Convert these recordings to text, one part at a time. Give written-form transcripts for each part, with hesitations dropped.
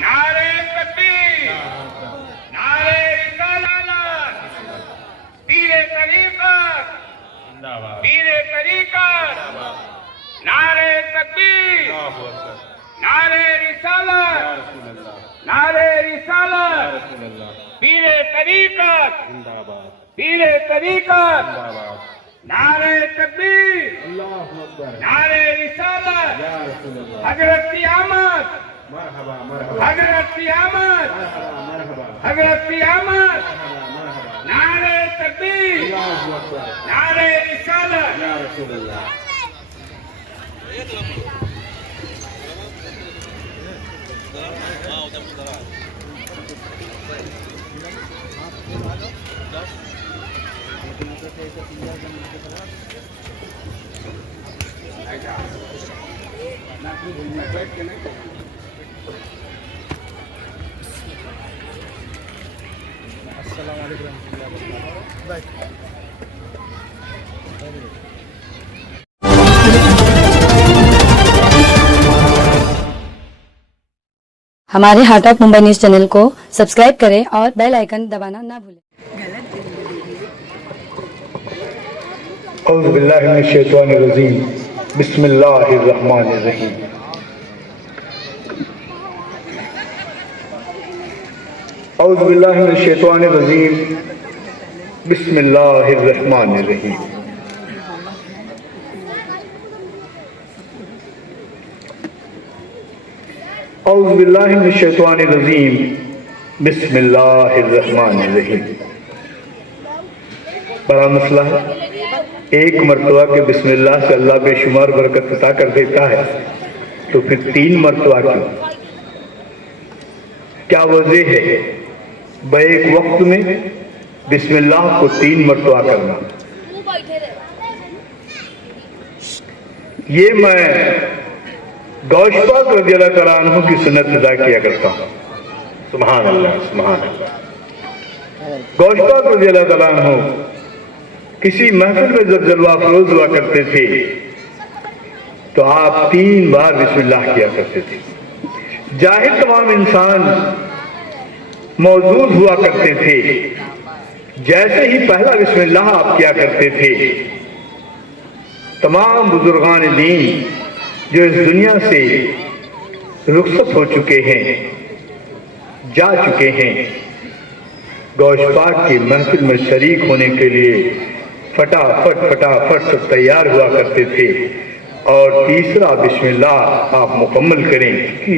नारे तकबीर, नारे रिसालत, पीरे तरीक़त, पीरे तरीक़त, नारे तकबीर, नारे रिसालत, नारे रिसालत, पीरे तरीक़त, पीरे तरीक़त, नारे तकबीर, नारे रिसालत, हज़रत क़यामत, हज़रत क़यामत, हज़रत क़यामत, नारे तकबीर, नारे रिसालत। हमारे heart of Mumbai news channel को सब्सक्राइब करें और बेल आइकन दबाना ना भूलें। औज़ु बिल्लाहि मिनश शैतानिर रजीम, बिस्मिल्लाहिर रहमानिर रहीम। औज़ु बिल्लाहि मिनश शैतानिर रजीम, बिस्मिल्लाहिर रहमानिर रहीम। औज़ु बिल्लाहि मिनश शैतानिर रजीम, बिस्मिल्लाहिर रहमानिर रहीम। बड़ा मसला है, एक मरतबा के बिस्मिल्लाह से अल्लाह बेशुमार बरकत अता कर देता है, तो फिर 3 मरतबा क्यों? क्या वजह है बैक वक्त में बिस्मिल्लाह को 3 मरतबा करना? ये मैं गौश पाक रज़ियल्लाहु तआला अन्हु की सुन्नत अदा किया करता हूँ। सुभान अल्लाह, सुभान अल्लाह। गौश पाक रज़ियल्लाहु तआला अन्हु किसी महफिल में जब जलवा अफरोज हुआ करते थे तो आप 3 बार बिस्मिल्लाह किया करते थे। जाहिर तमाम इंसान मौजूद हुआ करते थे। जैसे ही पहला बिस्मिल्लाह आप किया करते थे, तमाम बुजुर्गान दीन जो इस दुनिया से रुखसत हो चुके हैं, जा चुके हैं, गौश पाक की महफिल में शरीक होने के लिए फटाफट सब तैयार हुआ करते थे। और तीसरा बिस्मिल्लाह आप मुकम्मल करें कि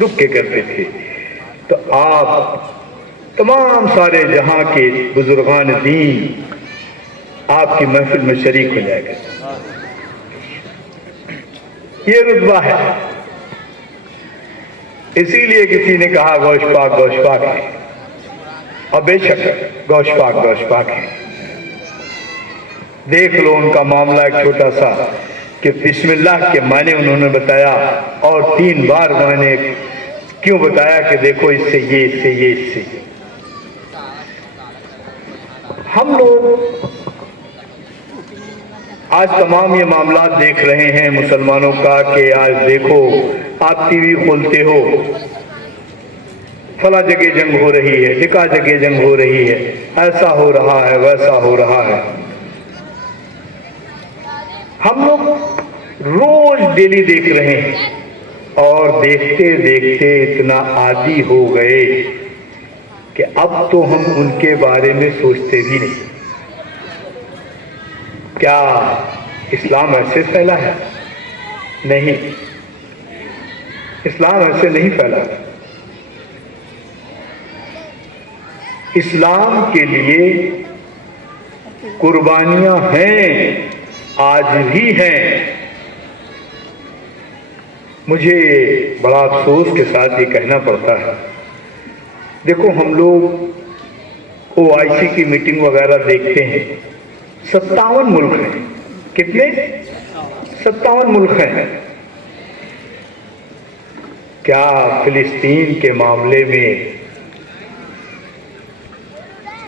रुक के करते थे। तो आप तमाम सारे जहां के बुजुर्गान दीन आपकी महफिल में शरीक हो जाएगा। ये रुतबा है। इसीलिए किसी ने कहा गौश पाक है, और बेशक गौश पाक है। देख लो उनका मामला एक छोटा सा कि बिस्मिल्लाह के माने उन्होंने बताया, और 3 बार मैंने क्यों बताया कि देखो इससे ये, इससे ये, इससे। हम लोग आज तमाम ये मामला देख रहे हैं मुसलमानों का कि आज देखो आप टीवी खोलते हो, फला जगह जंग हो रही है, ढिका जगह जंग हो रही है, ऐसा हो रहा है, वैसा हो रहा है। हम लोग रोज डेली देख रहे हैं और देखते देखते इतना आदी हो गए कि अब तो हम उनके बारे में सोचते भी नहीं। क्या इस्लाम ऐसे फैला है? नहीं, इस्लाम ऐसे नहीं फैला। इस्लाम के लिए कुर्बानियां हैं, आज भी हैं। मुझे बड़ा अफसोस के साथ ये कहना पड़ता है। देखो हम लोग OIC की मीटिंग वगैरह देखते हैं, 57 मुल्क हैं। कितने? 57 मुल्क हैं। क्या फिलिस्तीन के मामले में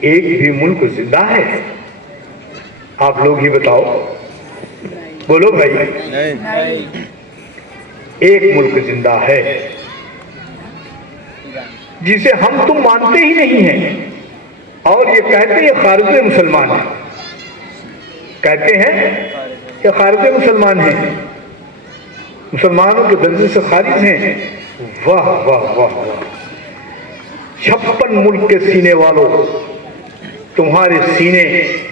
एक भी मुल्क जिंदा है? आप लोग ही बताओ, बोलो भाई। नहीं। एक मुल्क जिंदा है। जिसे हम तुम मानते ही नहीं हैं, और ये कहते हैं खारिज मुसलमान है, कहते हैं कि खारिज मुसलमान है, मुसलमानों के दर्जे से खारिज हैं। वाह वाह वाह वाह! 56 मुल्क के सीने वालों, तुम्हारे सीने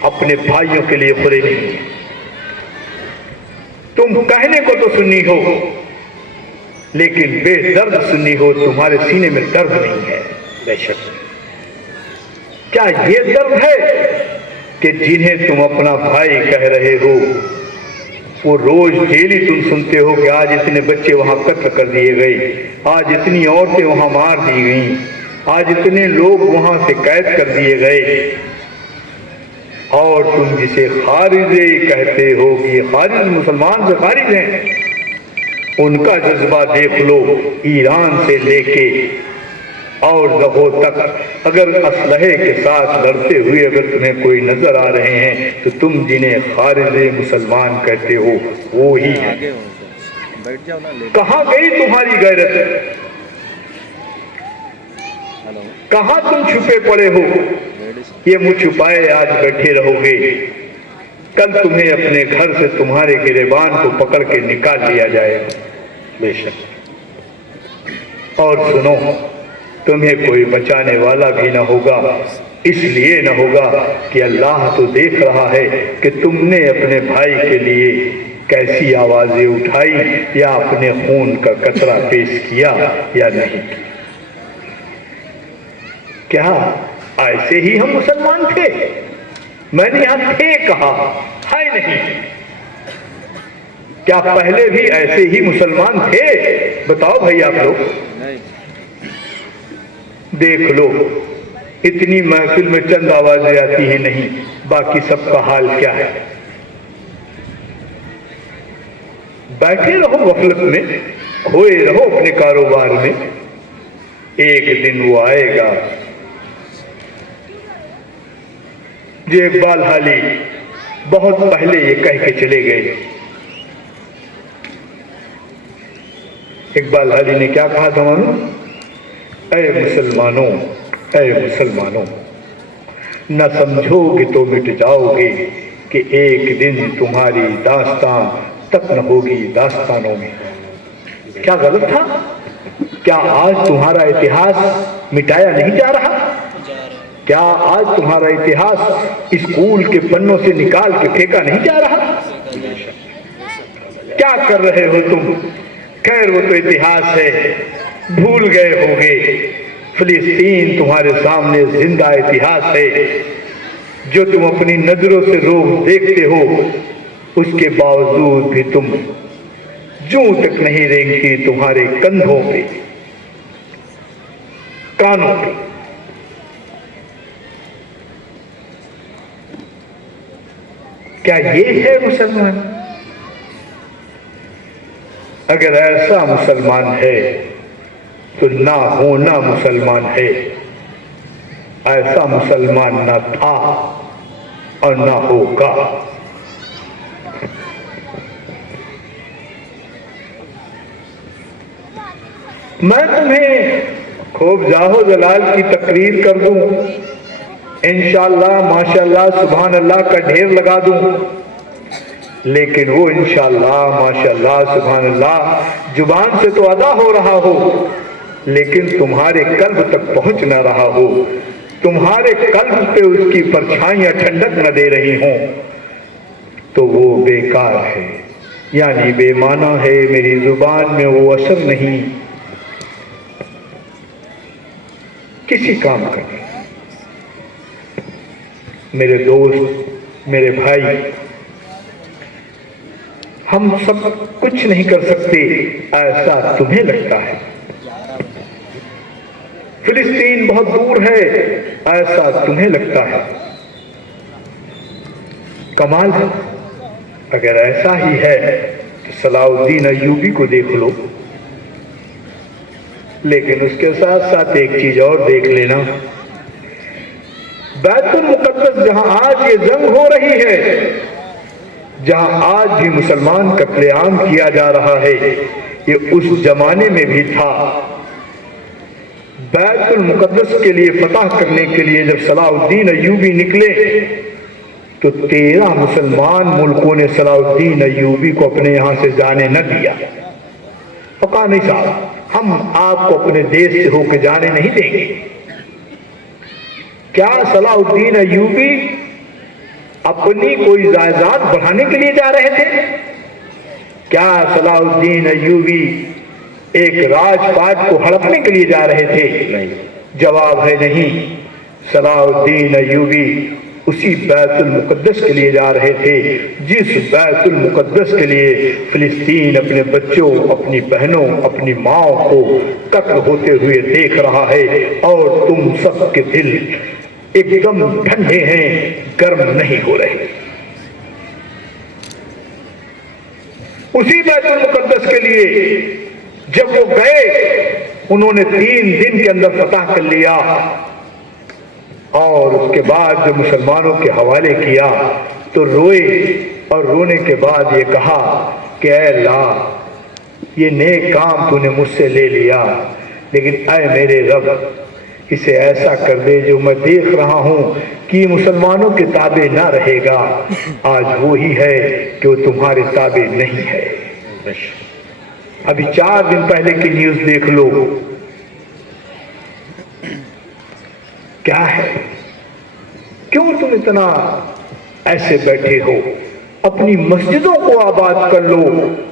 अपने भाइयों के लिए खुले नहीं हैं। तुम कहने को तो सुन्नी हो, लेकिन बेदर्द सुन्नी हो, तुम्हारे सीने में दर्द नहीं है। बेशक, क्या ये दर्द है कि जिन्हें तुम अपना भाई कह रहे हो, वो रोज डेली तुम सुनते हो कि आज इतने बच्चे वहां कत्ल कर दिए गए, आज इतनी औरतें वहां मार दी गई, आज इतने लोग वहां से कैद कर दिए गए, और तुम जिसे खारिजे कहते हो कि खारिज मुसलमान से खारिज हैं, उनका जज्बा देख लो। ईरान से लेके और दहो तक अगर असलहे के साथ लड़ते हुए अगर तुम्हें कोई नजर आ रहे हैं, तो तुम जिन्हें खारिजे मुसलमान कहते हो वो ही है। कहाँ गई तुम्हारी गैरत? कहाँ तुम छुपे पड़े हो? ये मुँह छुपाए आज बैठे रहोगे, कल तुम्हें अपने घर से तुम्हारे गिरेबान को पकड़ के निकाल लिया जाएगा। बेशक, और सुनो, तुम्हें कोई बचाने वाला भी न होगा, इसलिए न होगा कि अल्लाह तो देख रहा है कि तुमने अपने भाई के लिए कैसी आवाजें उठाई या अपने खून का कतरा पेश किया या नहीं। क्या ऐसे ही हम मुसलमान थे? मैंने यहां थे कहा है नहीं। क्या पहले भी ऐसे ही मुसलमान थे? बताओ भाई आप लोग। देख लो, इतनी महफिल में चंद आवाजें आती हैं नहीं, बाकी सबका हाल क्या है? बैठे रहो गफलत में, खोए रहो अपने कारोबार में। एक दिन वो आएगा। जो इकबाल हाली बहुत पहले ये कह के चले गए। इकबाल हाली ने क्या कहा था मानो? ऐ मुसलमानों, ऐ मुसलमानों, न समझोगे तो मिट जाओगे कि एक दिन तुम्हारी दास्तान तक न होगी दास्तानों में। क्या गलत था? क्या आज तुम्हारा इतिहास मिटाया नहीं जा रहा? क्या आज तुम्हारा इतिहास स्कूल के पन्नों से निकाल के फेंका नहीं जा रहा? क्या कर रहे हो तुम? खैर, वो तो इतिहास है, भूल गए होंगे। फिलिस्तीन तुम्हारे सामने जिंदा इतिहास है, जो तुम अपनी नजरों से रोज देखते हो। उसके बावजूद भी तुम जूं तक नहीं रेंगती तुम्हारे कंधों पे, कानों पे। क्या ये है मुसलमान? अगर ऐसा मुसलमान है तो ना होना मुसलमान है। ऐसा मुसलमान ना था और ना होगा। मैं तुम्हें खूब जाहो जलाल की तकरीर कर दूं, इंशाअल्लाह माशाअल्लाह सुभान अल्लाह का ढेर लगा दूं, लेकिन वो इंशाअल्लाह माशाअल्लाह सुभान अल्लाह जुबान से तो अदा हो रहा हो, लेकिन तुम्हारे कल्ब तक पहुंच ना रहा हो, तुम्हारे कल्ब पे उसकी परछाइयां ठंडक न दे रही हों, तो वो बेकार है, यानी बेमाना है। मेरी जुबान में वो असर नहीं किसी काम का नहीं। मेरे दोस्त, मेरे भाई, हम सब कुछ नहीं कर सकते ऐसा तुम्हें लगता है। फिलिस्तीन बहुत दूर है ऐसा तुम्हें लगता है। कमाल है। अगर ऐसा ही है तो सलाउद्दीन अय्यूबी को देख लो, लेकिन उसके साथ साथ एक चीज और देख लेना। बैतुल मुकद्दस जहां आज ये जंग हो रही है, जहां आज भी मुसलमान कत्लेआम किया जा रहा है, ये उस जमाने में भी था बैतुल मुकद्दस के लिए फतह करने के लिए जब सलाहुद्दीन अय्यूबी निकले तो 13 मुसलमान मुल्कों ने सलाहुद्दीन अय्यूबी को अपने यहां से जाने न दिया। और कहा नहीं साहब, हम आपको अपने देश से होकर जाने नहीं देंगे। क्या सलाहुद्दीन अय्यूबी अपनी कोई जायदाद बढ़ाने के लिए जा रहे थे? क्या सलाहुद्दीन अय्यूबी एक राजपाट को हड़पने के लिए जा रहे थे? नहीं। जवाब है नहीं। सलाहुद्दीन अय्यूबी उसी बैतुल मुकद्दस के लिए जा रहे थे जिस बैतुल मुकद्दस के लिए फिलिस्तीन अपने बच्चों, अपनी बहनों, अपनी माओ को कत्ल होते हुए देख रहा है और तुम सबके दिल एकदम ठंडे हैं, गर्म नहीं हो रहे। उसी बैतुल मुकद्दस के लिए जब वो गए, उन्होंने 3 दिन के अंदर फतह कर लिया और उसके बाद जब मुसलमानों के हवाले किया तो रोए और रोने के बाद ये कहा कि ऐ अल्लाह, ये नेक काम तूने मुझसे ले लिया, लेकिन ऐ मेरे रब, इसे ऐसा कर दे जो मैं देख रहा हूं कि मुसलमानों के ताबे ना रहेगा, आज वो ही है कि वो तुम्हारे ताबे नहीं है। अभी 4 दिन पहले की न्यूज देख लो, क्या है? क्यों तुम इतना ऐसे बैठे हो? अपनी मस्जिदों को आबाद कर लो,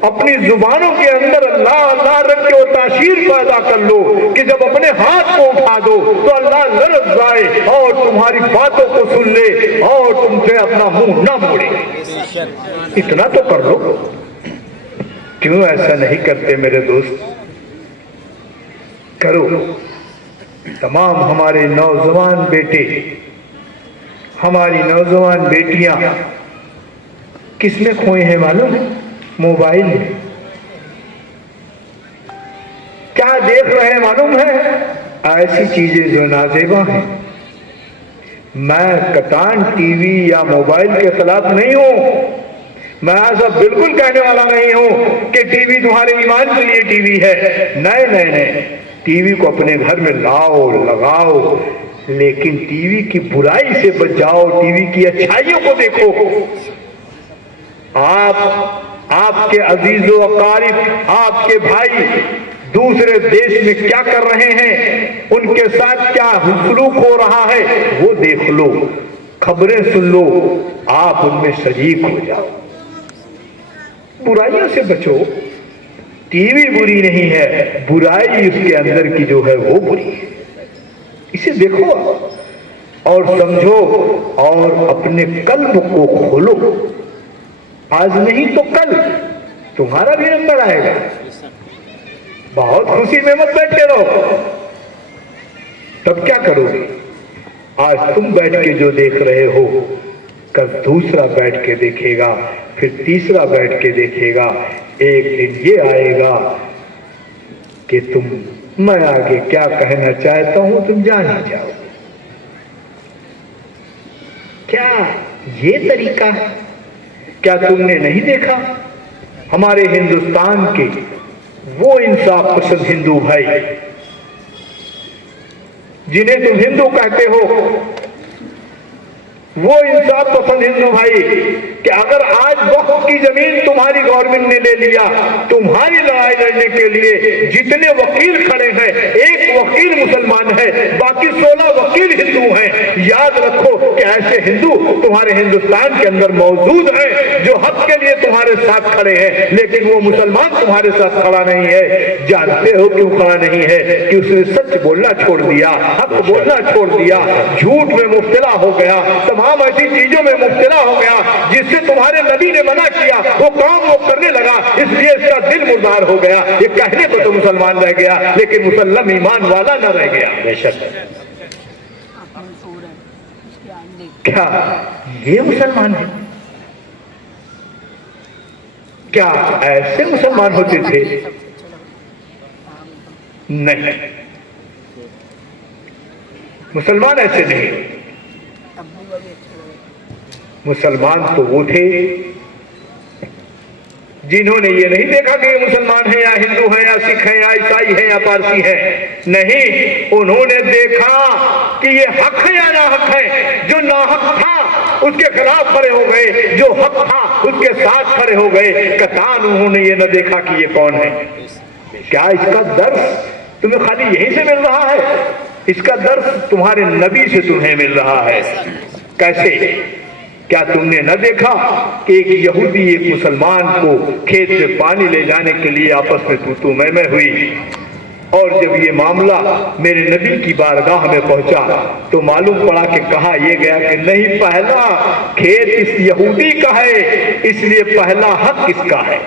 अपनी जुबानों के अंदर अल्लाह अल्लाह रख के ताशीर पैदा कर लो कि जब अपने हाथ को उठा दो तो अल्लाह लरज़ जाए और तुम्हारी बातों को सुन ले और तुमसे अपना मुंह ना मोड़े। इतना तो कर लो। क्यों ऐसा नहीं करते मेरे दोस्त? करो। तमाम हमारे नौजवान बेटे, हमारी नौजवान बेटियां किसमें खोए हैं मालूम है? मोबाइल में। क्या देख रहे हैं मालूम है? ऐसी चीजें जो नाजेबा हैं। मैं कटान टीवी या मोबाइल के खिलाफ नहीं हूं। मैं ऐसा बिल्कुल कहने वाला नहीं हूं कि टीवी तुम्हारे ईमान के लिए टीवी है। नहीं नहीं नहीं, टीवी को अपने घर में लाओ, लगाओ, लेकिन टीवी की बुराई से बच जाओ, टीवी की अच्छाइयों को देखो। आपके अजीजो अकारिब, आपके भाई दूसरे देश में क्या कर रहे हैं, उनके साथ क्या सलूक हो रहा है, वो देख लो, खबरें सुन लो, आप उनमें शरीक हो जाओ। बुराइयों से बचो। टीवी बुरी नहीं है, बुराई उसके अंदर की जो है वो बुरी है। इसे देखो और समझो और अपने कल्ब को खोलो। आज नहीं तो कल तुम्हारा भी नंबर आएगा। बहुत खुशी में मत बैठे रहो। तब क्या करोगे? आज तुम बैठ के जो देख रहे हो, कल दूसरा बैठ के देखेगा, फिर तीसरा बैठ के देखेगा। एक दिन ये आएगा कि मैं आगे क्या कहना चाहता हूं तुम जान ही जाओ। क्या ये तरीका है? क्या तुमने नहीं देखा हमारे हिंदुस्तान के वो इंसाफ पसंद हिंदू भाई जिन्हें तुम हिंदू कहते हो, वो इंसाफ पसंद हिंदू भाई कि अगर आज वक्त की जमीन तुम्हारी गवर्नमेंट ने ले लिया, तुम्हारी लड़ाई लड़ने के लिए जितने वकील खड़े हैं, एक वकील मुसलमान है, बाकी 16 वकील हिंदू हैं। याद रखो कि ऐसे हिंदू तुम्हारे हिंदुस्तान के अंदर मौजूद हैं जो हक के लिए तुम्हारे साथ खड़े हैं, लेकिन वो मुसलमान तुम्हारे साथ खड़ा नहीं है। जानते हो क्यों खड़ा नहीं है? कि उसने सच बोलना छोड़ दिया, हक बोलना छोड़ दिया, झूठ में मुब्तला हो गया, तमाम ऐसी चीजों में मुब्तला हो गया जिससे तुम्हारे नबी ने मना किया, वो काम वो करने लगा, इसलिए इसका दिल मुर्दार हो गया। ये कहने को तो मुसलमान रह गया, लेकिन मुसल्लम ईमान वाला न रह गया। बेशक। क्या ये मुसलमान है? क्या ऐसे मुसलमान होते थे? नहीं, मुसलमान ऐसे नहीं। मुसलमान तो वो थे जिन्होंने ये नहीं देखा कि ये मुसलमान है या हिंदू है या सिख है या ईसाई है या पारसी है। नहीं, उन्होंने देखा कि ये हक है या नाहक है। जो नाहक था उसके खिलाफ खड़े हो गए, जो हक था उसके साथ खड़े हो गए। कतान उन्होंने ये न देखा कि ये कौन है। क्या इसका दर्श तुम्हें खाली यहीं से मिल रहा है? इसका दर्श तुम्हारे नबी से तुम्हें मिल रहा है। कैसे? क्या तुमने न देखा कि एक यहूदी एक मुसलमान को खेत में पानी ले जाने के लिए आपस में तू मैं हुई, और जब ये मामला मेरे नबी की बारगाह में पहुंचा तो मालूम पड़ा कि कहा यह गया कि नहीं, पहला खेत इस यहूदी का है, इसलिए पहला हक इसका है।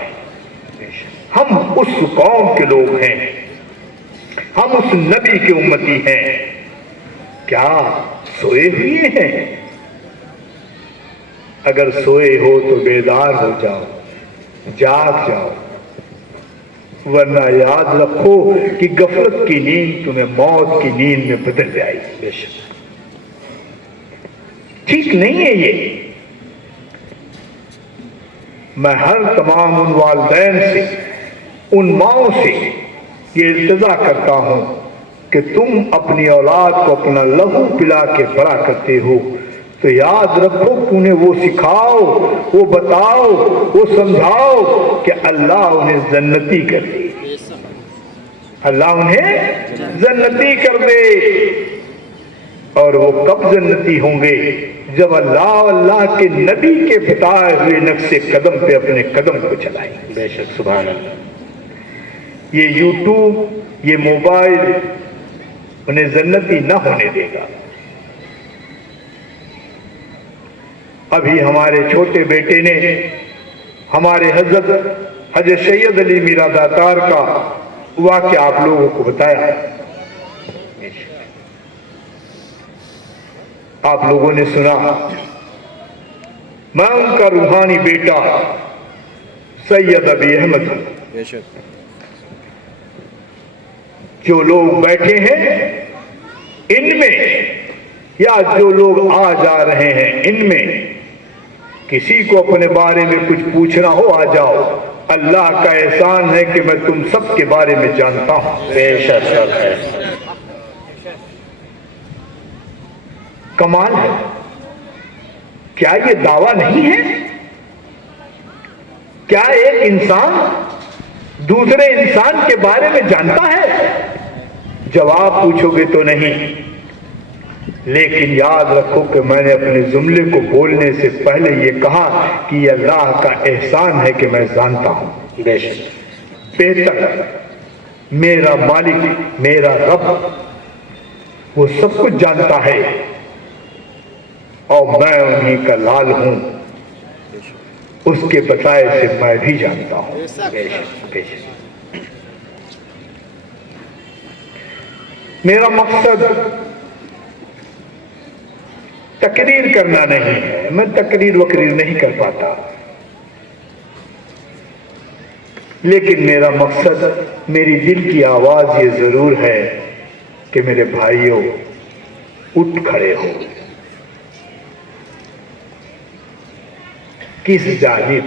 हम उस कौम के लोग हैं, हम उस नबी के उम्मती हैं। क्या सोए हुए हैं? अगर सोए हो तो बेदार हो जाओ, जाग जाओ, वरना याद रखो कि गफलत की नींद तुम्हें मौत की नींद में बदल जाएगी। ठीक नहीं है ये। मैं हर तमाम उन वालिदैन से, उन माओं से ये इल्तिजा करता हूं कि तुम अपनी औलाद को अपना लहू पिला के बड़ा करते हो, तो याद रखो कि उन्हें वो सिखाओ, वो बताओ, वो समझाओ कि अल्लाह उन्हें जन्नती कर दे, अल्लाह उन्हें जन्नती कर दे। और वो कब जन्नती होंगे? जब अल्लाह के नबी के बताए हुए नक्शे कदम पे अपने कदम को चलाएंगे। बेशक, सुभान अल्लाह। ये यूट्यूब, ये मोबाइल उन्हें जन्नती न होने देगा। अभी हमारे छोटे बेटे ने हमारे हजरत सैयद अली मीरा दातार का वाक़या आप लोगों को बताया। आप लोगों ने सुना। मैं उनका रूहानी बेटा सैयद अबी अहमद, जो लोग बैठे हैं इनमें या जो लोग आ जा रहे हैं इनमें किसी को अपने बारे में कुछ पूछना हो, आ जाओ। अल्लाह का एहसान है कि मैं तुम सब के बारे में जानता हूं। बेशक है, कमाल है। क्या ये दावा नहीं है? क्या एक इंसान दूसरे इंसान के बारे में जानता है? जवाब पूछोगे तो नहीं, लेकिन याद रखो कि मैंने अपने जुमले को बोलने से पहले ये कहा कि अल्लाह का एहसान है कि मैं जानता हूं। बेहतर मेरा मालिक, मेरा रब, वो सब कुछ जानता है और मैं उन्हीं का लाल हूं। उसके बताए से मैं भी जानता हूं। मेरा मकसद तकरीर करना नहीं है, मैं तकरीर वकरीर नहीं कर पाता, लेकिन मेरा मकसद, मेरी दिल की आवाज ये जरूर है कि मेरे भाइयों उठ खड़े हो। किस जानिब?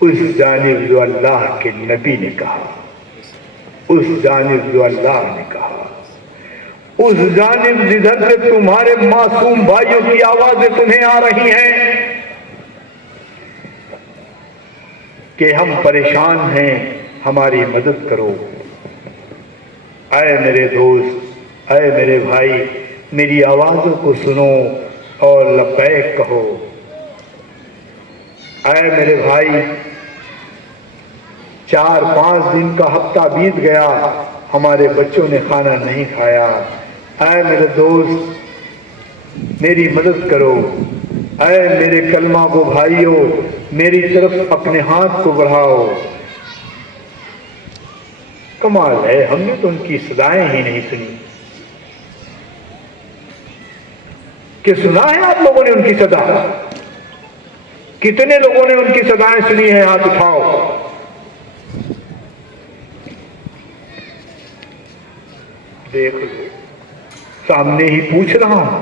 उस जानिब जो अल्लाह के नबी ने कहा, उस जानिब जो अल्लाह ने कहा, उस जानिब जिधर से तुम्हारे मासूम भाइयों की आवाजें तुम्हें आ रही हैं कि हम परेशान हैं, हमारी मदद करो। ऐ मेरे दोस्त, ऐ मेरे भाई, मेरी आवाजों को सुनो और लब्बैक कहो। ऐ मेरे भाई, 4-5 दिन का हफ्ता बीत गया, हमारे बच्चों ने खाना नहीं खाया। ऐ मेरे दोस्त, मेरी मदद करो। ऐ मेरे कलमा को भाइयों, मेरी तरफ अपने हाथ को बढ़ाओ। कमाल है, हमने तो उनकी सदाएं ही नहीं सुनी। कि सुना है आप लोगों ने उनकी सदा? कितने लोगों ने उनकी सदाएं सुनी है? हाथ उठाओ। देख लो, सामने ही पूछ रहा हूं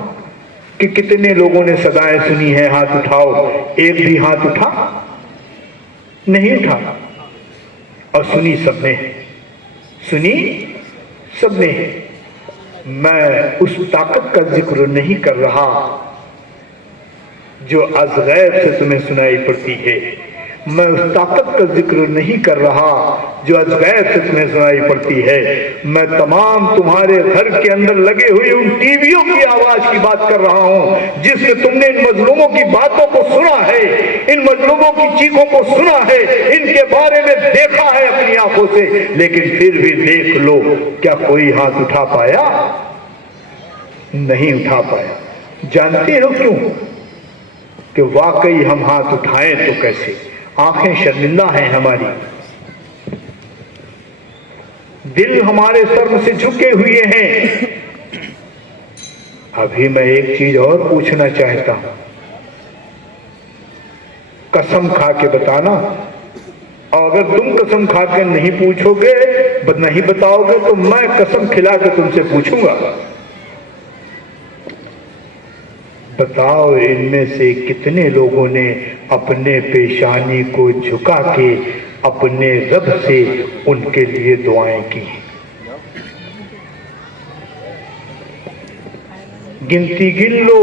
कि कितने लोगों ने सदाएं सुनी है? हाथ उठाओ। एक भी हाथ उठा नहीं? उठा। और सुनी सबने, सुनी सबने, मैं उस ताकत का जिक्र नहीं कर रहा जो अज़गैब से तुम्हें सुनाई पड़ती है, मैं उस ताकत का जिक्र नहीं कर रहा जो अज़गैब से तुम्हें सुनाई पड़ती है। मैं तमाम तुम्हारे घर के अंदर लगे हुए उन टीवियों की आवाज की बात कर रहा हूं जिसमें तुमने इन मजलूमों की बातों को सुना है, इन मजलूमों की चीखों को सुना है, इनके बारे में देखा है अपनी आंखों से, लेकिन फिर भी देख लो, क्या कोई हाथ उठा पाया? नहीं उठा पाया। जानते हो क्यों? कि वाकई हम हाथ उठाएं तो कैसे, आंखें शर्मिंदा हैं हमारी, दिल हमारे सर से झुके हुए हैं। अभी मैं एक चीज और पूछना चाहता हूं, कसम खा के बताना, और अगर तुम कसम खा के नहीं पूछोगे, नहीं बताओगे, तो मैं कसम खिला के तुमसे पूछूंगा। बताओ, इनमें से कितने लोगों ने अपने पेशानी को झुका के अपने रब से उनके लिए दुआएं की? गिनती गिन लो,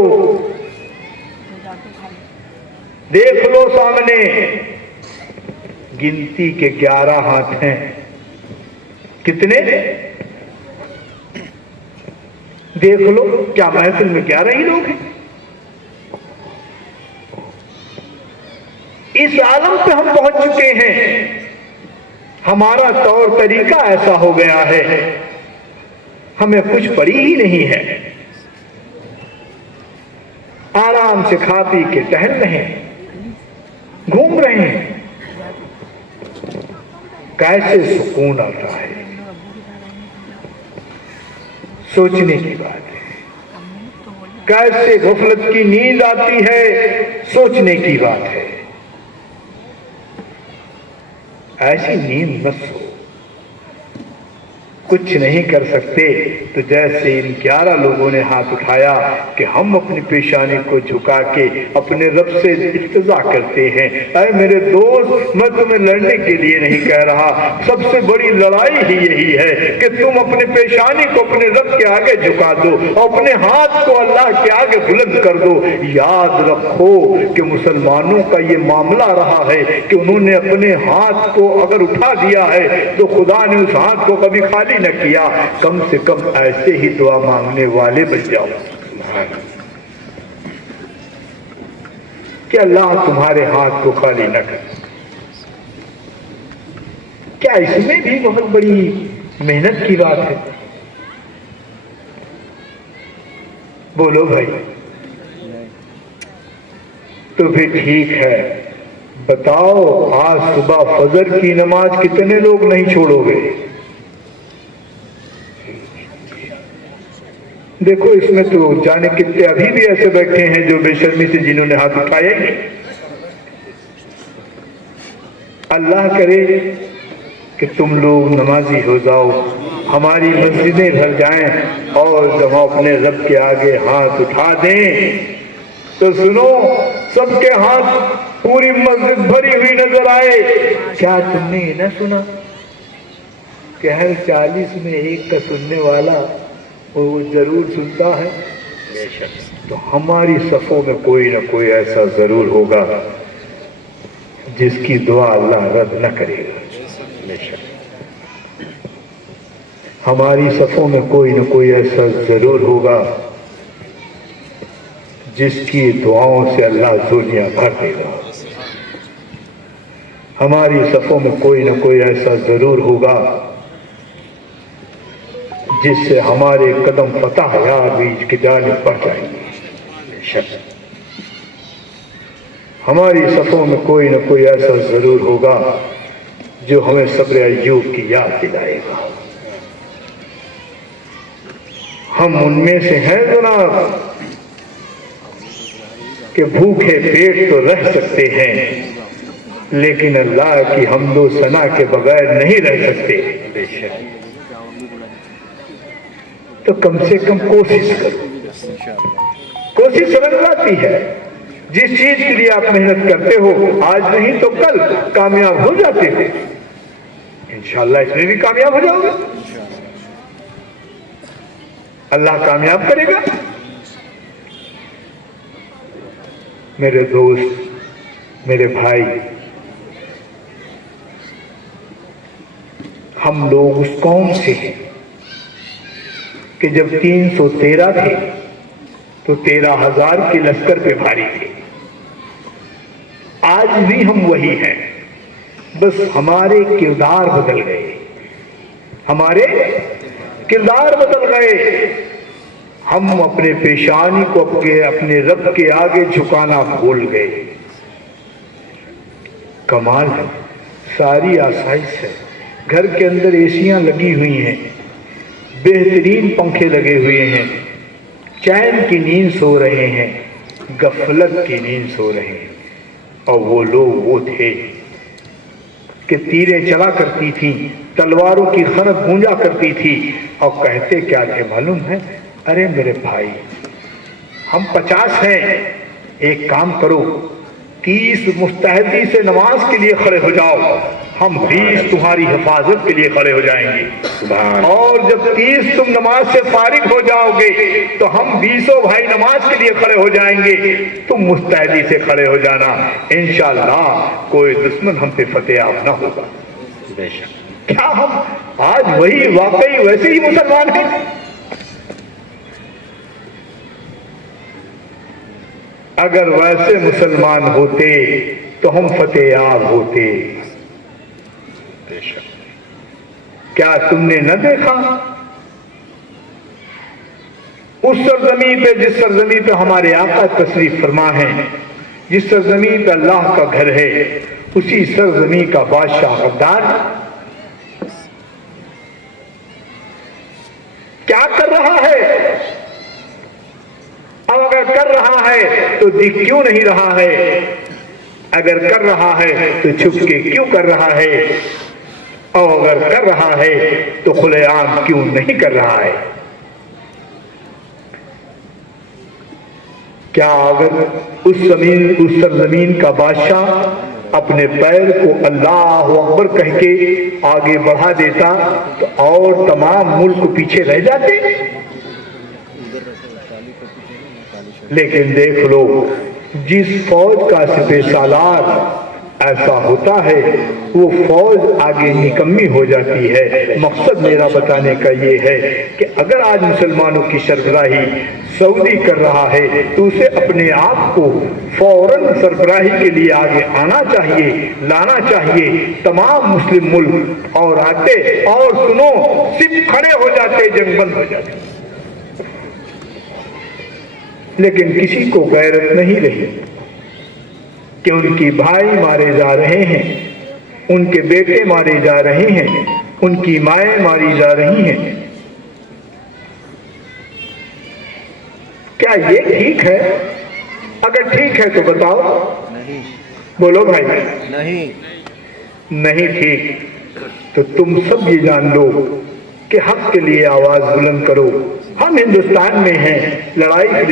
देख लो सामने, गिनती के 11 हाथ हैं। कितने? देख लो, क्या महफिल में 11 ही लोग हैं? इस आलम पे हम पहुंच चुके हैं, हमारा तौर तरीका ऐसा हो गया है, हमें कुछ पड़ी ही नहीं है, आराम से खा पी के टहल रहे हैं, घूम रहे हैं। कैसे सुकून आता है, सोचने की बात है। कैसे गफलत की नींद आती है, सोचने की बात है। ऐसी नींद मत सो, कुछ नहीं कर सकते तो जैसे इन 11 लोगों ने हाथ उठाया कि हम अपनी पेशानी को झुका के अपने रब से इल्तिजा करते हैं। अरे मेरे दोस्त, मैं तुम्हें लड़ने के लिए नहीं कह रहा, सबसे बड़ी लड़ाई ही यही है कि तुम अपने पेशानी को अपने रब के आगे झुका दो और अपने हाथ को अल्लाह के आगे बुलंद कर दो। याद रखो कि मुसलमानों का ये मामला रहा है कि उन्होंने अपने हाथ को अगर उठा दिया है तो खुदा ने उस हाथ को कभी खाली न किया। कम से कम ऐसे ही दुआ मांगने वाले बन जाओ कि अल्लाह तुम्हारे हाथ को खाली न करे। क्या इसमें भी बहुत बड़ी मेहनत की बात है? बोलो भाई। तो फिर ठीक है, बताओ आज सुबह फजर की नमाज कितने लोग नहीं छोड़ोगे? देखो, इसमें तो जाने कितने अभी भी ऐसे बैठे हैं जो बेशर्मी से जिन्होंने हाथ उठाए। अल्लाह करे कि तुम लोग नमाजी हो जाओ, हमारी मस्जिदें भर जाएं और जब हम अपने रब के आगे हाथ उठा दें तो सुनो, सबके हाथ पूरी मस्जिद भरी हुई नजर आए। क्या तुमने ये ना सुना कि हर 40 में एक का सुनने वाला वो जरूर सुनता है? तो हमारी सफों में कोई ना कोई ऐसा जरूर होगा जिसकी दुआ अल्लाह रद्द न करेगा। हमारी सफों में कोई ना कोई ऐसा जरूर होगा जिसकी दुआओं से अल्लाह दुनिया भर देगा। हमारी सफों में कोई ना कोई ऐसा जरूर होगा जिससे हमारे कदम फतह यार बीच की जानिब बढ़ जाएंगे। हमारी सफों में कोई ना कोई ऐसा जरूर होगा जो हमें सब्र अय्यूब की याद दिलाएगा। हम उनमें से हैं जनाब कि भूखे पेट तो रह सकते हैं लेकिन अल्लाह की हम्दो सना के बगैर नहीं रह सकते। तो कम से कम कोशिश करो। कोशिश रंग लाती है। जिस चीज के लिए आप मेहनत करते हो, आज नहीं तो कल कामयाब हो जाते हो। इंशाअल्लाह इसमें भी कामयाब हो जाओगे। अल्लाह कामयाब करेगा। मेरे दोस्त, मेरे भाई, हम लोग उस कौम से हैं कि जब 313 थे तो 13,000 के लश्कर पे भारी थे। आज भी हम वही हैं, बस हमारे किरदार बदल गए, हमारे किरदार बदल गए। हम अपने पेशानी को अपने रब के आगे झुकाना भूल गए। कमाल है, सारी आसाइश है, घर के अंदर एसियां लगी हुई हैं, बेहतरीन पंखे लगे हुए हैं, चैन की नींद सो रहे हैं, गफलत की नींद सो रहे हैं। और वो लोग वो थे कि तीरें चला करती थी, तलवारों की खनक गूंजा करती थी, और कहते क्या थे मालूम है? अरे मेरे भाई, हम 50 हैं, एक काम करो, 30 मुस्तहदी से नमाज के लिए खड़े हो जाओ, हम 20 तुम्हारी हिफाजत के लिए खड़े हो जाएंगे। और जब 30 तुम नमाज से फारिग हो जाओगे तो हम 20 भाई नमाज के लिए खड़े हो जाएंगे, तुम मुस्तहदी से खड़े हो जाना, इंशाअल्लाह कोई दुश्मन हम पे फतेह ना होगा। क्या हम आज वही वाकई वैसे ही मुसलमान हैं? अगर वैसे मुसलमान होते तो हम फतेहयाब होते। क्या तुमने न देखा उस सरजमी पे, जिस सरजमी पे हमारे आका तशरीफ फरमा है, जिस सरजमी पे अल्लाह का घर है, उसी सरजमी का बादशाह गद्दार क्या कर रहा है? अब अगर कर रहा है तो दिख क्यों नहीं रहा है? अगर कर रहा है तो छुप के क्यों कर रहा है? और अगर कर रहा है तो खुलेआम क्यों नहीं कर रहा है? क्या अगर उस सरजमीन का बादशाह अपने पैर को अल्लाह अकबर कह के आगे बढ़ा देता तो और तमाम मुल्क पीछे रह जाते? लेकिन देख लो, जिस फौज का सिपहसालार ऐसा होता है वो फौज आगे निकम्मी हो जाती है। मकसद मेरा बताने का ये है कि अगर आज मुसलमानों की सरबराही सऊदी कर रहा है तो उसे अपने आप को फौरन सरबराही के लिए आगे आना चाहिए, लाना चाहिए। तमाम मुस्लिम मुल्क और आते और सुनो, सिर्फ खड़े हो जाते, जंग बंद हो जाती। लेकिन किसी को गैरत नहीं रही कि उनकी भाई मारे जा रहे हैं, उनके बेटे मारे जा रहे हैं, उनकी माएँ मारी जा रही हैं। क्या ये ठीक है? अगर ठीक है तो बताओ। नहीं। बोलो भाई। नहीं। नहीं ठीक तो तुम सब ये जान लो कि हक के लिए आवाज बुलंद करो। हम हिंदुस्तान में हैं, लड़ाई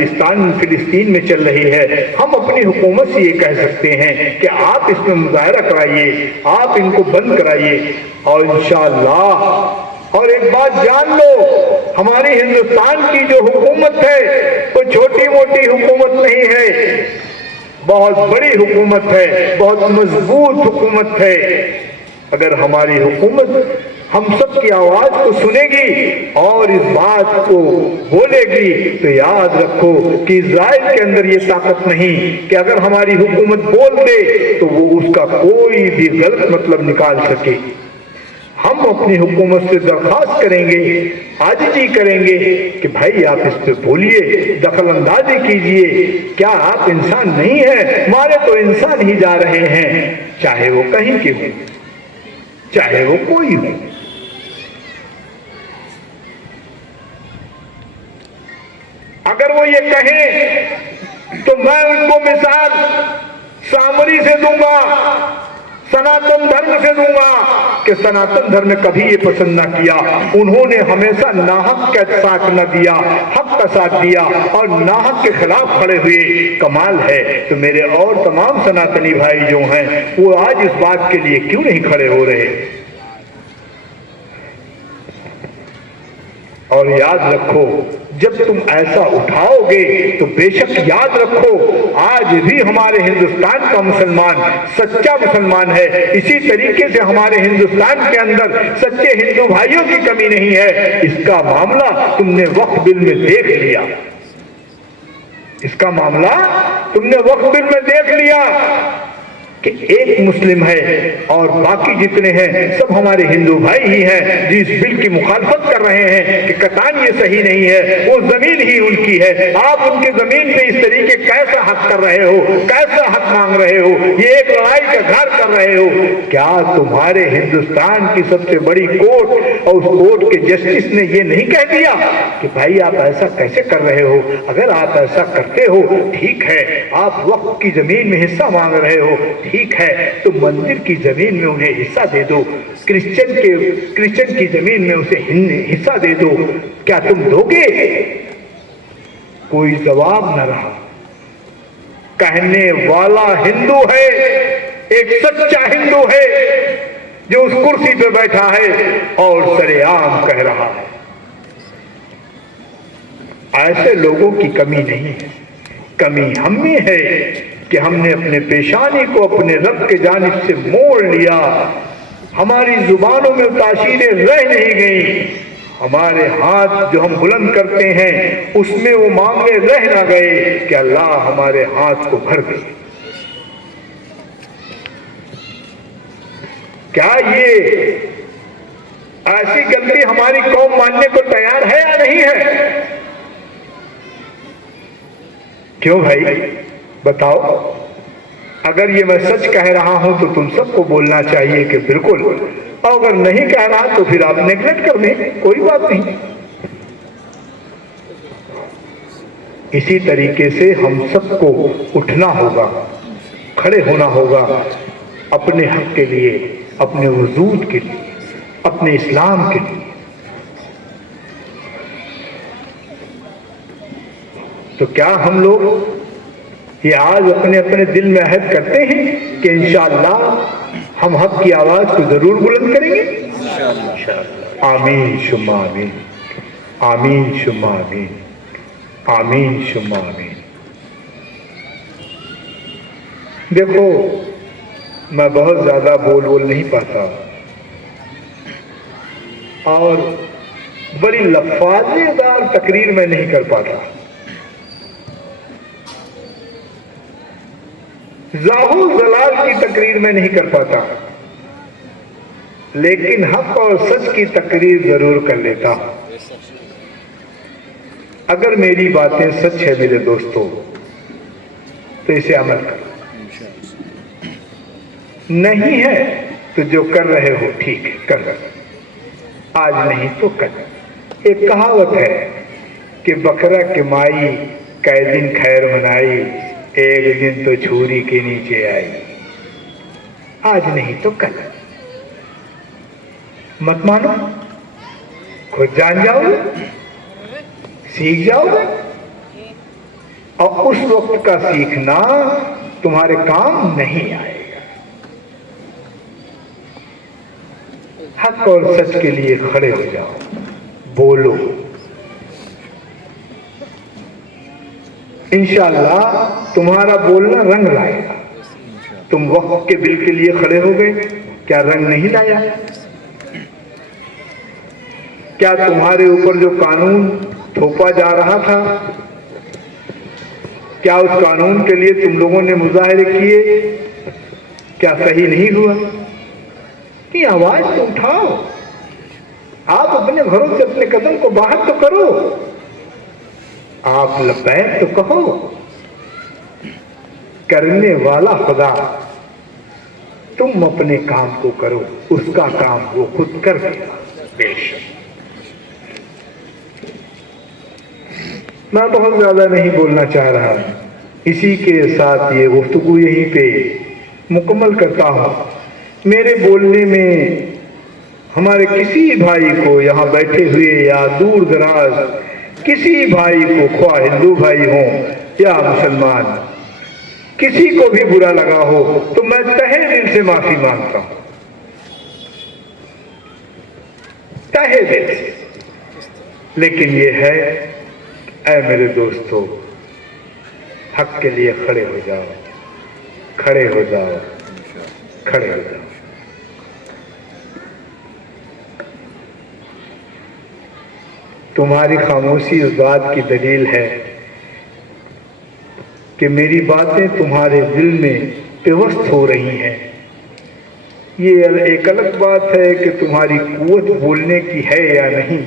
फिलिस्तीन में चल रही है। हम अपनी हुकूमत से ये कह सकते हैं कि आप इसमें मुजाहरा कराइए, आप इनको बंद कराइए, और इंशाअल्लाह। और एक बात जान लो, हमारी हिंदुस्तान की जो हुकूमत है वो छोटी मोटी हुकूमत नहीं है, बहुत बड़ी हुकूमत है, बहुत मजबूत हुकूमत है। अगर हमारी हुकूमत हम सब की आवाज को सुनेगी और इस बात को बोलेगी तो याद रखो कि इजराइल के अंदर ये ताकत नहीं कि अगर हमारी हुकूमत बोल दे तो वो उसका कोई भी गलत मतलब निकाल सके। हम अपनी हुकूमत से दरख्वास्त करेंगे, आजिज़ी करेंगे कि भाई आप इस पे बोलिए, दखल अंदाजी कीजिए। क्या आप इंसान नहीं है? मारे तो इंसान ही जा रहे हैं, चाहे वो कहीं के हो, चाहे वो कोई हो। अगर वो ये कहें तो मैं उनको मिसाल सामरी से दूंगा, सनातन धर्म से दूंगा कि सनातन धर्म ने कभी ये पसंद ना किया। उन्होंने हमेशा नाहक का साथ न दिया, हक का साथ दिया और नाहक के खिलाफ खड़े हुए। कमाल है। तो मेरे और तमाम सनातनी भाई जो हैं वो आज इस बात के लिए क्यों नहीं खड़े हो रहे? और याद रखो, जब तुम ऐसा उठाओगे तो बेशक याद रखो, आज भी हमारे हिंदुस्तान का मुसलमान सच्चा मुसलमान है। इसी तरीके से हमारे हिंदुस्तान के अंदर सच्चे हिंदू भाइयों की कमी नहीं है। इसका मामला तुमने वक्फ बिल में देख लिया, इसका मामला तुमने वक्फ बिल में देख लिया कि एक मुस्लिम है और बाकी जितने हैं सब हमारे हिंदू भाई ही हैं, जो इस बिल की मुखालफत कर रहे हैं कि कतान ये सही नहीं है, वो जमीन ही उनकी है। आप उनके जमीन पे इस तरीके कैसा हक कर रहे हो, कैसा हक मांग रहे हो, ये एक लड़ाई का घर कर रहे हो। क्या तुम्हारे हिंदुस्तान की सबसे बड़ी कोर्ट और उस कोर्ट के जस्टिस ने ये नहीं कह दिया कि भाई आप ऐसा कैसे कर रहे हो? अगर आप ऐसा करते हो ठीक है, आप वक्फ की जमीन में हिस्सा मांग रहे हो ठीक है, तो मंदिर की जमीन में उन्हें हिस्सा दे दो, क्रिश्चियन की जमीन में उसे हिस्सा दे दो। क्या तुम दोगे? कोई जवाब न रहा। कहने वाला हिंदू है, एक सच्चा हिंदू है जो उस कुर्सी पे बैठा है और सरेआम कह रहा है। ऐसे लोगों की कमी नहीं है, कमी हम में है कि हमने अपने पेशानी को अपने रब के जानिब से मोड़ लिया। हमारी जुबानों में तासीरें रह नहीं गई, हमारे हाथ जो हम बुलंद करते हैं उसमें वो मामले रह ना गए कि अल्लाह हमारे हाथ को भर दे। क्या ये ऐसी गलती हमारी कौम मानने को तैयार है या नहीं है? क्यों भाई बताओ? अगर ये मैं सच कह रहा हूं तो तुम सबको बोलना चाहिए कि बिल्कुल, और अगर नहीं कह रहा तो फिर आप नेगलेक्ट कर दें, कोई बात नहीं। इसी तरीके से हम सबको उठना होगा, खड़े होना होगा अपने हक के लिए, अपने वजूद के लिए, अपने इस्लाम के लिए। तो क्या हम लोग ये आज अपने अपने दिल में अहद करते हैं कि इंशाअल्लाह हम हक की आवाज को जरूर बुलंद करेंगे? आमीन शुम्मा आमीन, आमीन शुम्मा आमीन, आमीन शुम्मा आमीन। देखो, मैं बहुत ज्यादा बोल नहीं पाता और बड़ी लफाजेदार तकरीर मैं नहीं कर पाता। जाहू जलाल की तकरीर में नहीं कर पाता, लेकिन हक और सच की तकरीर जरूर कर लेता हूं। अगर मेरी बातें सच है मेरे दोस्तों तो इसे अमल करो, नहीं है तो जो कर रहे हो ठीक है कर, आज नहीं तो कल। एक कहावत है कि बकरा के माई कै दिन खैर मनाई, एक दिन तो छुरी के नीचे आई। आज नहीं तो कल। मत मानो, खुद जान जाओगे, सीख जाओगे, और उस वक्त का सीखना तुम्हारे काम नहीं आएगा। हक और सच के लिए खड़े हो जाओ, बोलो। इंशाअल्लाह तुम्हारा बोलना रंग लाएगा। तुम वक्फ के बिल के लिए खड़े हो गए, क्या रंग नहीं लाया? क्या तुम्हारे ऊपर जो कानून थोपा जा रहा था, क्या उस कानून के लिए तुम लोगों ने मुजाहरे किए? क्या सही नहीं हुआ? कि आवाज तो उठाओ, आप अपने घरों से अपने कदम को बाहर तो करो, आप लबैक तो कहो। करने वाला खुदा, तुम अपने काम को करो, उसका काम वो खुद कर देगा बेशक। मैं बहुत ज्यादा नहीं बोलना चाह रहा, इसी के साथ ये गुफ्तगू यहीं पे मुकम्मल करता हूँ। मेरे बोलने में हमारे किसी भाई को यहाँ बैठे हुए या दूर दराज किसी भाई को, ख्वाह हिंदू भाई हो या मुसलमान, किसी को भी बुरा लगा हो तो मैं तहे दिल से माफी मांगता हूं, तहे दिल से। लेकिन ये है, ऐ मेरे दोस्तों, हक के लिए खड़े हो जाओ, खड़े हो जाओ, खड़े हो जाओ। तुम्हारी खामोशी इस बात की दलील है कि मेरी बातें तुम्हारे दिल में पेवस्त हो रही हैं। ये एक अलग बात है कि तुम्हारी कुव्वत बोलने की है या नहीं,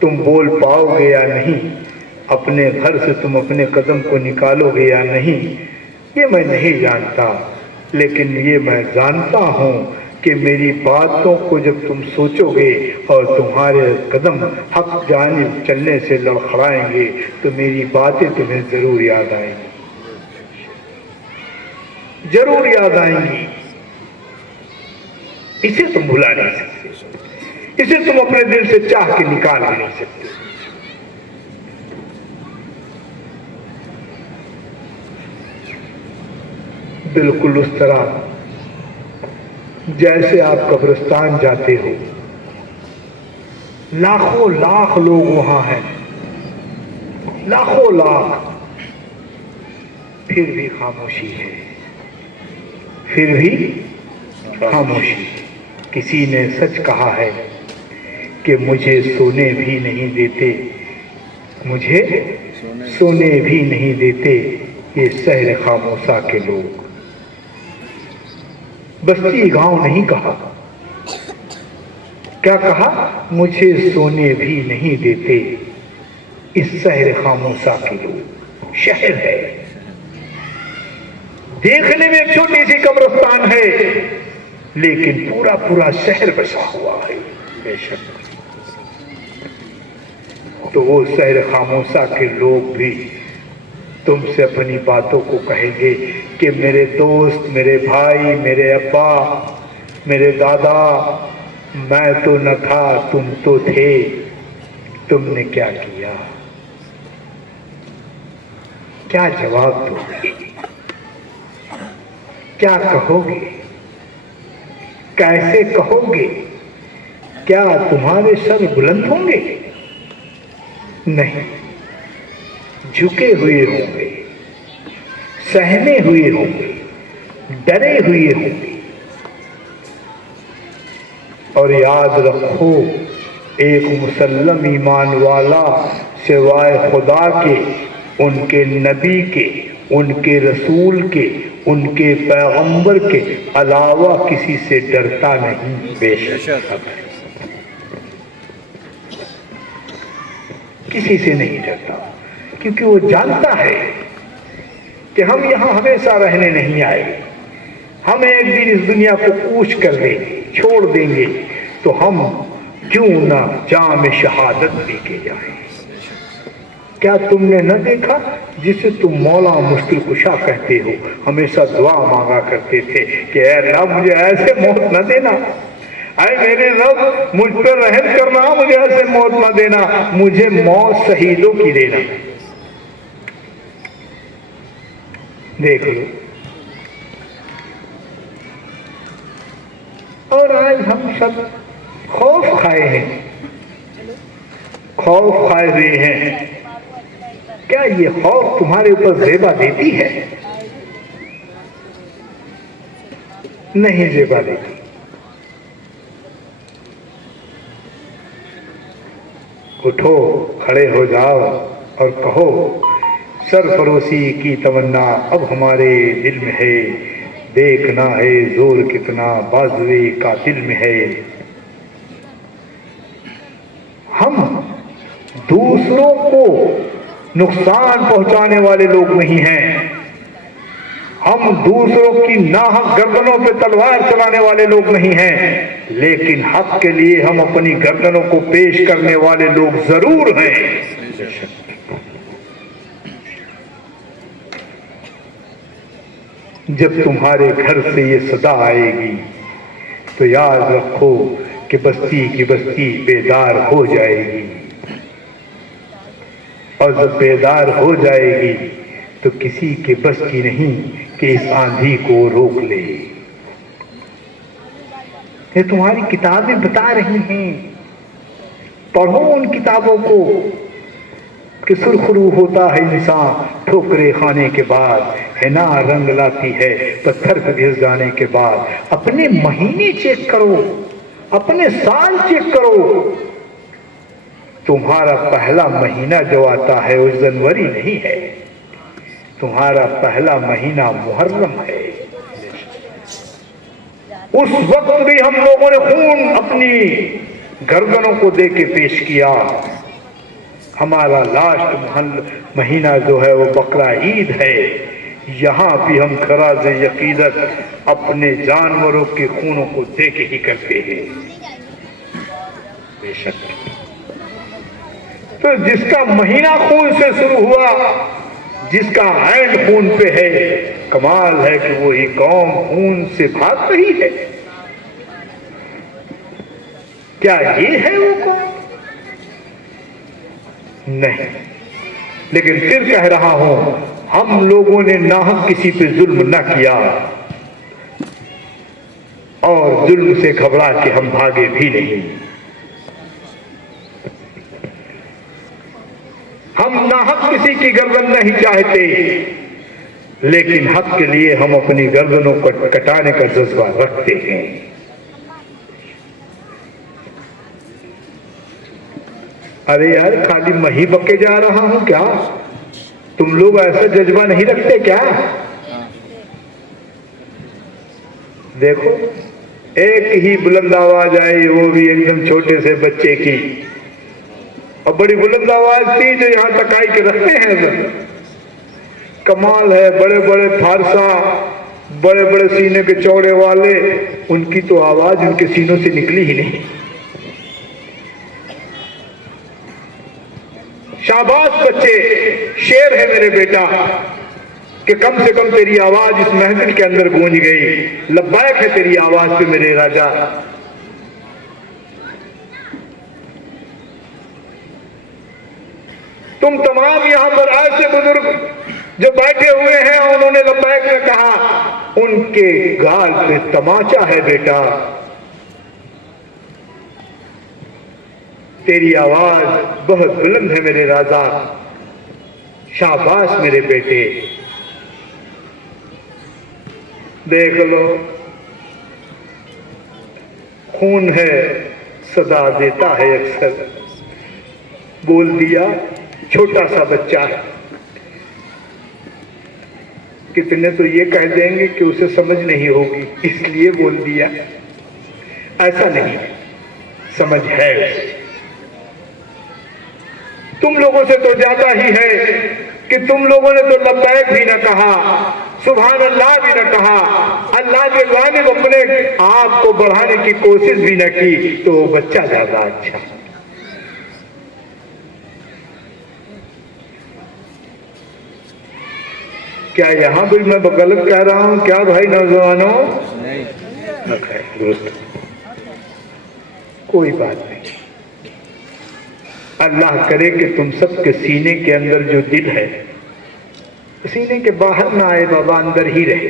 तुम बोल पाओगे या नहीं, अपने घर से तुम अपने कदम को निकालोगे या नहीं, ये मैं नहीं जानता। लेकिन ये मैं जानता हूँ कि मेरी बातों को जब तुम सोचोगे और तुम्हारे कदम हक जानिब चलने से लड़खड़ाएंगे तो मेरी बातें तुम्हें जरूर याद आएंगी, जरूर याद आएंगी। इसे तुम भुला नहीं सकते, इसे तुम अपने दिल से चाह के निकाल भी नहीं सकते। बिल्कुल उस तरह जैसे आप कब्रिस्तान जाते हो, लाखों लाख लोग वहां हैं, लाखों लाख, फिर भी खामोशी है, फिर भी खामोशी। किसी ने सच कहा है कि मुझे सोने भी नहीं देते, मुझे सोने भी नहीं देते ये शहर खामोशा के लोग। बस्ती गांव नहीं कहा, क्या कहा? मुझे सोने भी नहीं देते इस शहर खामोशा के लोग। शहर है, देखने में एक छोटी सी कब्रिस्तान है, लेकिन पूरा पूरा शहर बसा हुआ है। बेशक तो वो शहर खामोशा के लोग भी तुमसे अपनी बातों को कहेंगे कि मेरे दोस्त, मेरे भाई, मेरे अब्बा, मेरे दादा, मैं तो न था, तुम तो थे, तुमने क्या किया? क्या जवाब दोगे? क्या कहोगे? कैसे कहोगे? क्या तुम्हारे सर बुलंद होंगे? नहीं, झुके हुए होंगे, सहमे हुए होंगे, डरे हुए होंगे। और याद रखो, एक मुसल्लम ईमान वाला सिवाय खुदा के, उनके नबी के, उनके रसूल के, उनके पैगंबर के अलावा किसी से डरता नहीं। बेशक किसी से नहीं डरता, क्योंकि वो जानता है कि हम यहाँ हमेशा रहने नहीं आए। हम एक दिन इस दुनिया को कूच कर देंगे, छोड़ देंगे, तो हम क्यों ना जाम शहादत लेके जाएं। क्या तुमने न देखा जिसे तुम मौला मुश्किल कुशा कहते हो, हमेशा दुआ मांगा करते थे कि ऐ अल्लाह मुझे ऐसे मौत न देना, ऐ मेरे रब मुझ पर रहम करना, मुझे ऐसे मौत न देना, मुझे मौत शहीदों की देना। देख लो, और आज हम सब खौफ खाए हैं, खौफ खाए हुए हैं। क्या ये खौफ तुम्हारे ऊपर जेबा देती है? नहीं जेबा देती। उठो, खड़े हो जाओ और कहो, सरफरोशी की तमन्ना अब हमारे दिल में है, देखना है जोर कितना बाजुए कातिल में है। हम दूसरों को नुकसान पहुंचाने वाले लोग नहीं हैं, हम दूसरों की नाहक गर्दनों पे तलवार चलाने वाले लोग नहीं हैं, लेकिन हक के लिए हम अपनी गर्दनों को पेश करने वाले लोग जरूर हैं। जब तुम्हारे घर से ये सदा आएगी तो याद रखो कि बस्ती की बस्ती बेदार हो जाएगी, और जब बेदार हो जाएगी तो किसी के बस की नहीं कि इस आंधी को रोक ले। ये तुम्हारी किताबें बता रही हैं, पढ़ो उन किताबों को कि सुरखरू होता है इंसान ठोकरे खाने के बाद, है ना रंग लाती है पत्थर पर घिस जाने के बाद। अपने महीने चेक करो, अपने साल चेक करो। तुम्हारा पहला महीना जो आता है वो जनवरी नहीं है, तुम्हारा पहला महीना मुहर्रम है। उस वक्त भी हम लोगों ने खून अपनी गर्दनों को दे के पेश किया। हमारा लास्ट महीना जो है वो बकरा ईद है। यहाँ भी हम खराज यकीदत अपने जानवरों के खूनों को दे के ही करते हैं। बेशक तो जिसका महीना खून से शुरू हुआ, जिसका एंड खून पे है, कमाल है कि वो ही कौम खून से भाग रही है। क्या ये है वो कौम? नहीं। लेकिन फिर कह रहा हूं, हम लोगों ने नाहक किसी पे जुल्म न किया और जुल्म से घबरा के हम भागे भी नहीं। हम नाहक किसी की गर्दन नहीं चाहते, लेकिन हक के लिए हम अपनी गर्दनों को कटाने का जज्बा रखते हैं। अरे यार, खाली मही बके जा रहा हूं क्या? तुम लोग ऐसा जज्बा नहीं रखते क्या? देखो, एक ही बुलंद आवाज आई, वो भी एकदम छोटे से बच्चे की, और बड़ी बुलंद आवाज थी जो यहां तक आई के रखते हैं सब। कमाल है, बड़े बड़े फारसा, बड़े बड़े सीने के चौड़े वाले, उनकी तो आवाज उनके सीनों से निकली ही नहीं। शाबाश बच्चे, शेर है मेरे बेटा कि कम से कम तेरी आवाज इस महफिल के अंदर गूंज गई। लब्बैक है तेरी आवाज पे मेरे राजा। तुम तमाम यहां पर ऐसे बुजुर्ग जो बैठे हुए हैं, उन्होंने लब्बैक में कहा, उनके गाल पे तमाचा है बेटा। तेरी आवाज बहुत बुलंद है मेरे राजा। शाबाश मेरे बेटे। देख लो, खून है सदा देता है अक्सर। बोल दिया, छोटा सा बच्चा है। कितने तो ये कह देंगे कि उसे समझ नहीं होगी इसलिए बोल दिया। ऐसा नहीं, समझ है उसे। तुम लोगों से तो ज्यादा ही है कि तुम लोगों ने तो लब्बैक भी न कहा, सुभान अल्लाह भी न कहा, अल्लाह के जानिब अपने आप को बढ़ाने की कोशिश भी न की, तो वो बच्चा ज्यादा अच्छा। क्या यहां भी मैं गलत कह रहा हूं क्या भाई नौजवानों? नहीं, कोई बात नहीं। अल्लाह करे कि तुम सबके सीने के अंदर जो दिल है, सीने के बाहर ना आए बाबा, अंदर ही रहे।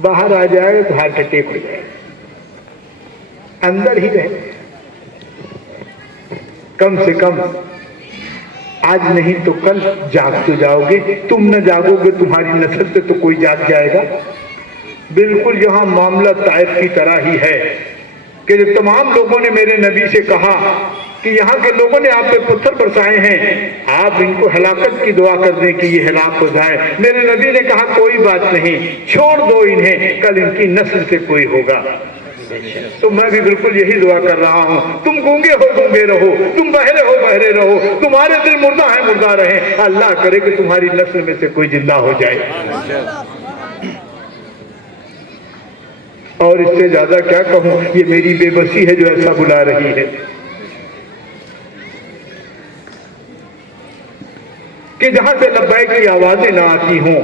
बाहर आ जाए तो हार्ट अटैक हो जाए, अंदर ही रहे। कम से कम आज नहीं तो कल जाग तो जाओगे। तुम न जागोगे, तुम्हारी नस्ल से तो कोई जाग जाएगा। बिल्कुल यहां मामला ताइफ की तरह ही है कि जो तमाम लोगों ने मेरे नबी से कहा कि यहाँ के लोगों ने आप पे पत्थर बरसाए हैं, आप इनको हलाकत की दुआ कर दें कि ये हलाक हो जाए। मेरे नबी ने कहा कोई बात नहीं, छोड़ दो इन्हें, कल इनकी नस्ल से कोई होगा। तो मैं भी बिल्कुल यही दुआ कर रहा हूँ। तुम गूंगे हो गूंगे रहो, तुम बहरे हो बहरे रहो, तुम्हारे दिल मुर्दा है मुर्दा रहे। अल्लाह करे कि तुम्हारी नस्ल में से कोई जिंदा हो जाए। और इससे ज्यादा क्या कहूं, ये मेरी बेबसी है जो ऐसा बुला रही है कि जहां से लब्बैक की आवाजें ना आती हों,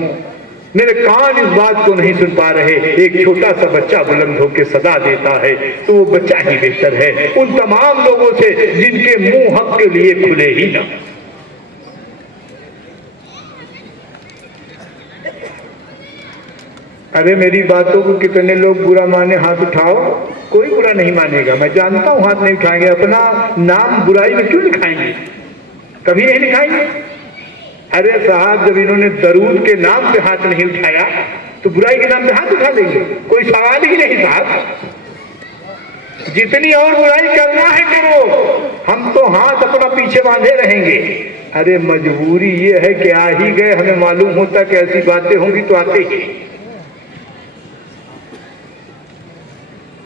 मेरे कान इस बात को नहीं सुन पा रहे। एक छोटा सा बच्चा बुलंद होकर सदा देता है तो वो बच्चा ही बेहतर है उन तमाम लोगों से जिनके मुंह हक के लिए खुले ही ना। अरे मेरी बातों को कितने लोग बुरा माने, हाथ उठाओ। कोई बुरा नहीं मानेगा, मैं जानता हूं हाथ नहीं उठाएंगे। अपना नाम बुराई में क्यों लिखाएंगे, कभी नहीं लिखाएंगे। अरे साहब, जब इन्होंने दरूद के नाम पे हाथ नहीं उठाया तो बुराई के नाम पे हाथ उठा लेंगे? कोई सवाल ही नहीं साहब। जितनी और बुराई करना है करो, हम तो हाथ अपना पीछे बांधे रहेंगे। अरे मजबूरी ये है कि आ ही गए, हमें मालूम होता कि ऐसी बातें होंगी तो आते ही।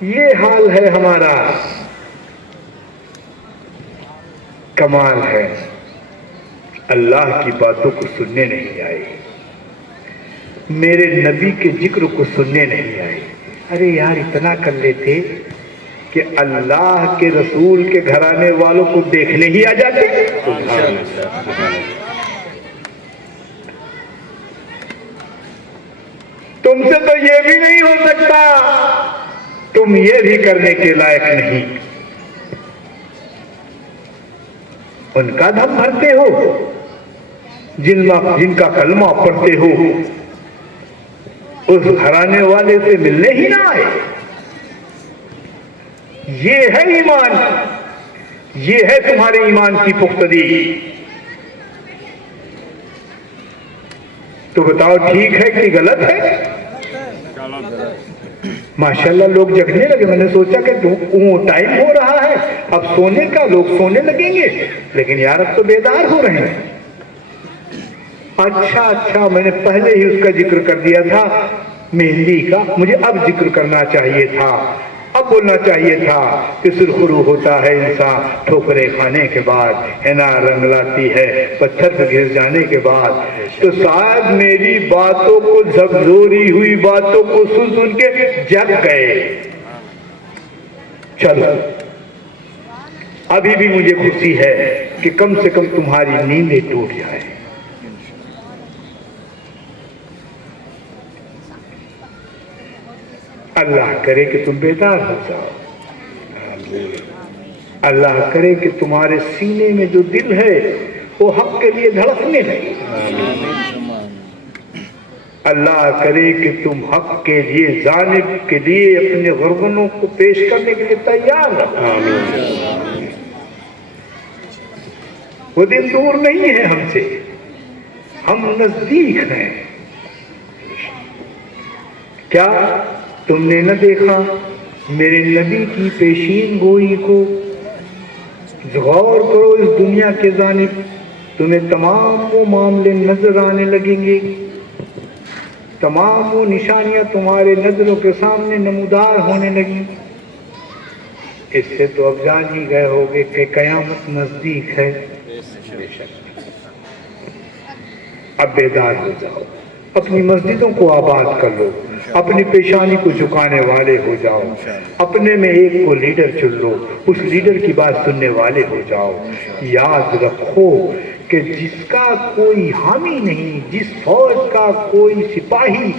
ये हाल है हमारा। कमाल है, अल्लाह की बातों को सुनने नहीं आए, मेरे नबी के जिक्र को सुनने नहीं आए। अरे यार, इतना कर लेते कि अल्लाह के रसूल के घराने वालों को देखने ही आ जाते। तुमसे तो ये भी नहीं हो सकता, तुम ये भी करने के लायक नहीं। उनका दम भरते हो, जिनका कलमा पढ़ते हो, उस घराने वाले से मिलने ही ना आए। ये है ईमान, ये है तुम्हारे ईमान की पुख्तगी। तो बताओ, ठीक है कि गलत है? माशाल्लाह लोग जगने लगे। मैंने सोचा कि टाइम हो रहा है, अब सोने का, लोग सोने लगेंगे, लेकिन यार अब तो बेदार हो रहे हैं। अच्छा, मैंने पहले ही उसका जिक्र कर दिया था, मेहंदी का। मुझे अब जिक्र करना चाहिए था, अब बोलना चाहिए था कि सुरखरू होता है इंसान ठोकरे खाने के बाद, है ना, रंग लाती है पत्थर पे घिर जाने के बाद। तो शायद मेरी बातों को, झकझोरी हुई बातों को सुन सुन के जग गए। चलो, अभी भी मुझे खुशी है कि कम से कम तुम्हारी नींदें टूट जाए। अल्लाह करे कि तुम बेदार हो जाओ। अल्लाह करे कि तुम्हारे सीने में जो दिल है वो हक के लिए धड़कने लगे। अल्लाह करे कि तुम हक के लिए, जानिब के लिए अपने गुर्बनों को पेश करने के लिए तैयार रहो। वो दिन दूर नहीं है हमसे, हम नजदीक हैं। क्या तुमने न देखा मेरे नबी की पेशीन गोई को? गौर करो इस दुनिया के जानिब, तुम्हें तमाम वो मामले नजर आने लगेंगे, तमाम वो निशानियां तुम्हारे नजरों के सामने नमूदार होने लगी। इससे तो अब जान ही गए होगे कि कयामत नजदीक है। अब बेदार हो जाओ, अपनी मस्जिदों को आबाद कर लो, अपनी पेशानी को झुकाने वाले हो जाओ, अपने में एक को लीडर चुन लो, उस लीडर की बात सुनने वाले हो जाओ। याद रखो कि जिसका कोई हामी नहीं, जिस फौज का कोई सिपाही,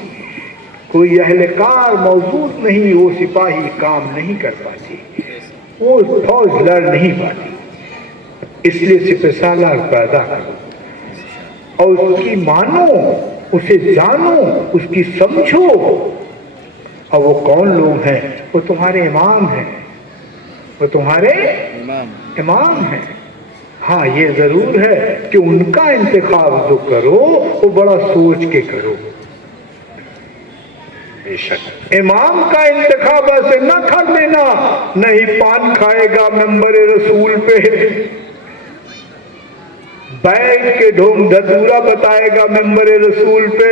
कोई अहलकार मौजूद नहीं, वो सिपाही काम नहीं कर पाती, वो फौज लड़ नहीं पाती। इसलिए सिपहसालार पैदा करो और उसकी मानो, उसे जानो, उसकी समझो। और वो कौन लोग हैं? वो तुम्हारे इमाम हैं, वो तुम्हारे इमाम हैं। हाँ, ये जरूर है कि उनका इंतखाब जो करो वो बड़ा सोच के करो। बेशक इमाम का इंतखाब ऐसे न कर लेना, नहीं पान खाएगा मेंबर रसूल पे, बैठ के ढोंग धतूरा बताएगा मेंबर रसूल पे,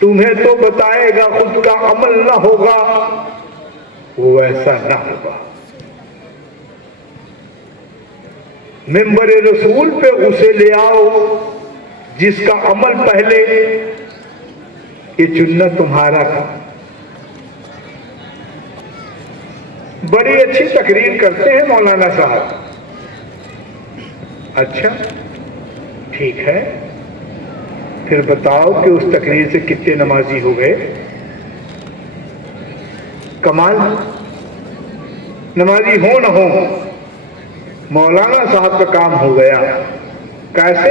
तुम्हें तो बताएगा, खुद का अमल ना होगा। वो ऐसा ना होगा। मेंबर रसूल पे उसे ले आओ जिसका अमल पहले, ये चुनना तुम्हारा काम। बड़ी अच्छी तकरीर करते हैं मौलाना साहब। अच्छा, ठीक है, फिर बताओ कि उस तकरीर से कितने नमाजी हो गए? कमाल, नमाजी हो न हो, मौलाना साहब का काम हो गया। कैसे?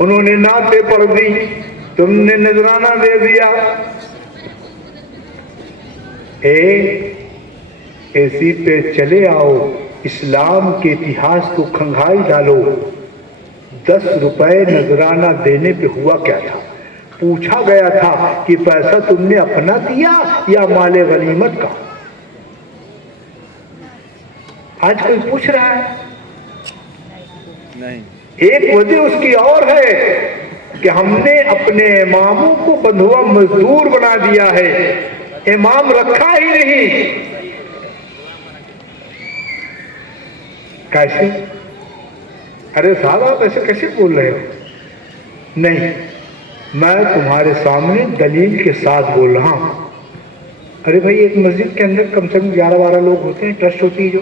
उन्होंने नाते पढ़ दी, तुमने नजराना दे दिया, इसी पे चले आओ, इस्लाम के इतिहास को खंगाई डालो। 10 रुपए नजराना देने पे हुआ क्या था? पूछा गया था कि पैसा तुमने अपना दिया या माले गनीमत का। आज कोई पूछ रहा है? नहीं। एक वजह उसकी और है कि हमने अपने इमामों को बंधुआ मजदूर बना दिया है, इमाम रखा ही नहीं। कैसे? अरे साहब आप ऐसे कैसे बोल रहे हो? नहीं, मैं तुम्हारे सामने दलील के साथ बोल रहा हूं। अरे भाई, एक मस्जिद के अंदर कम से कम 11-12 लोग होते हैं, ट्रस्ट होती है जो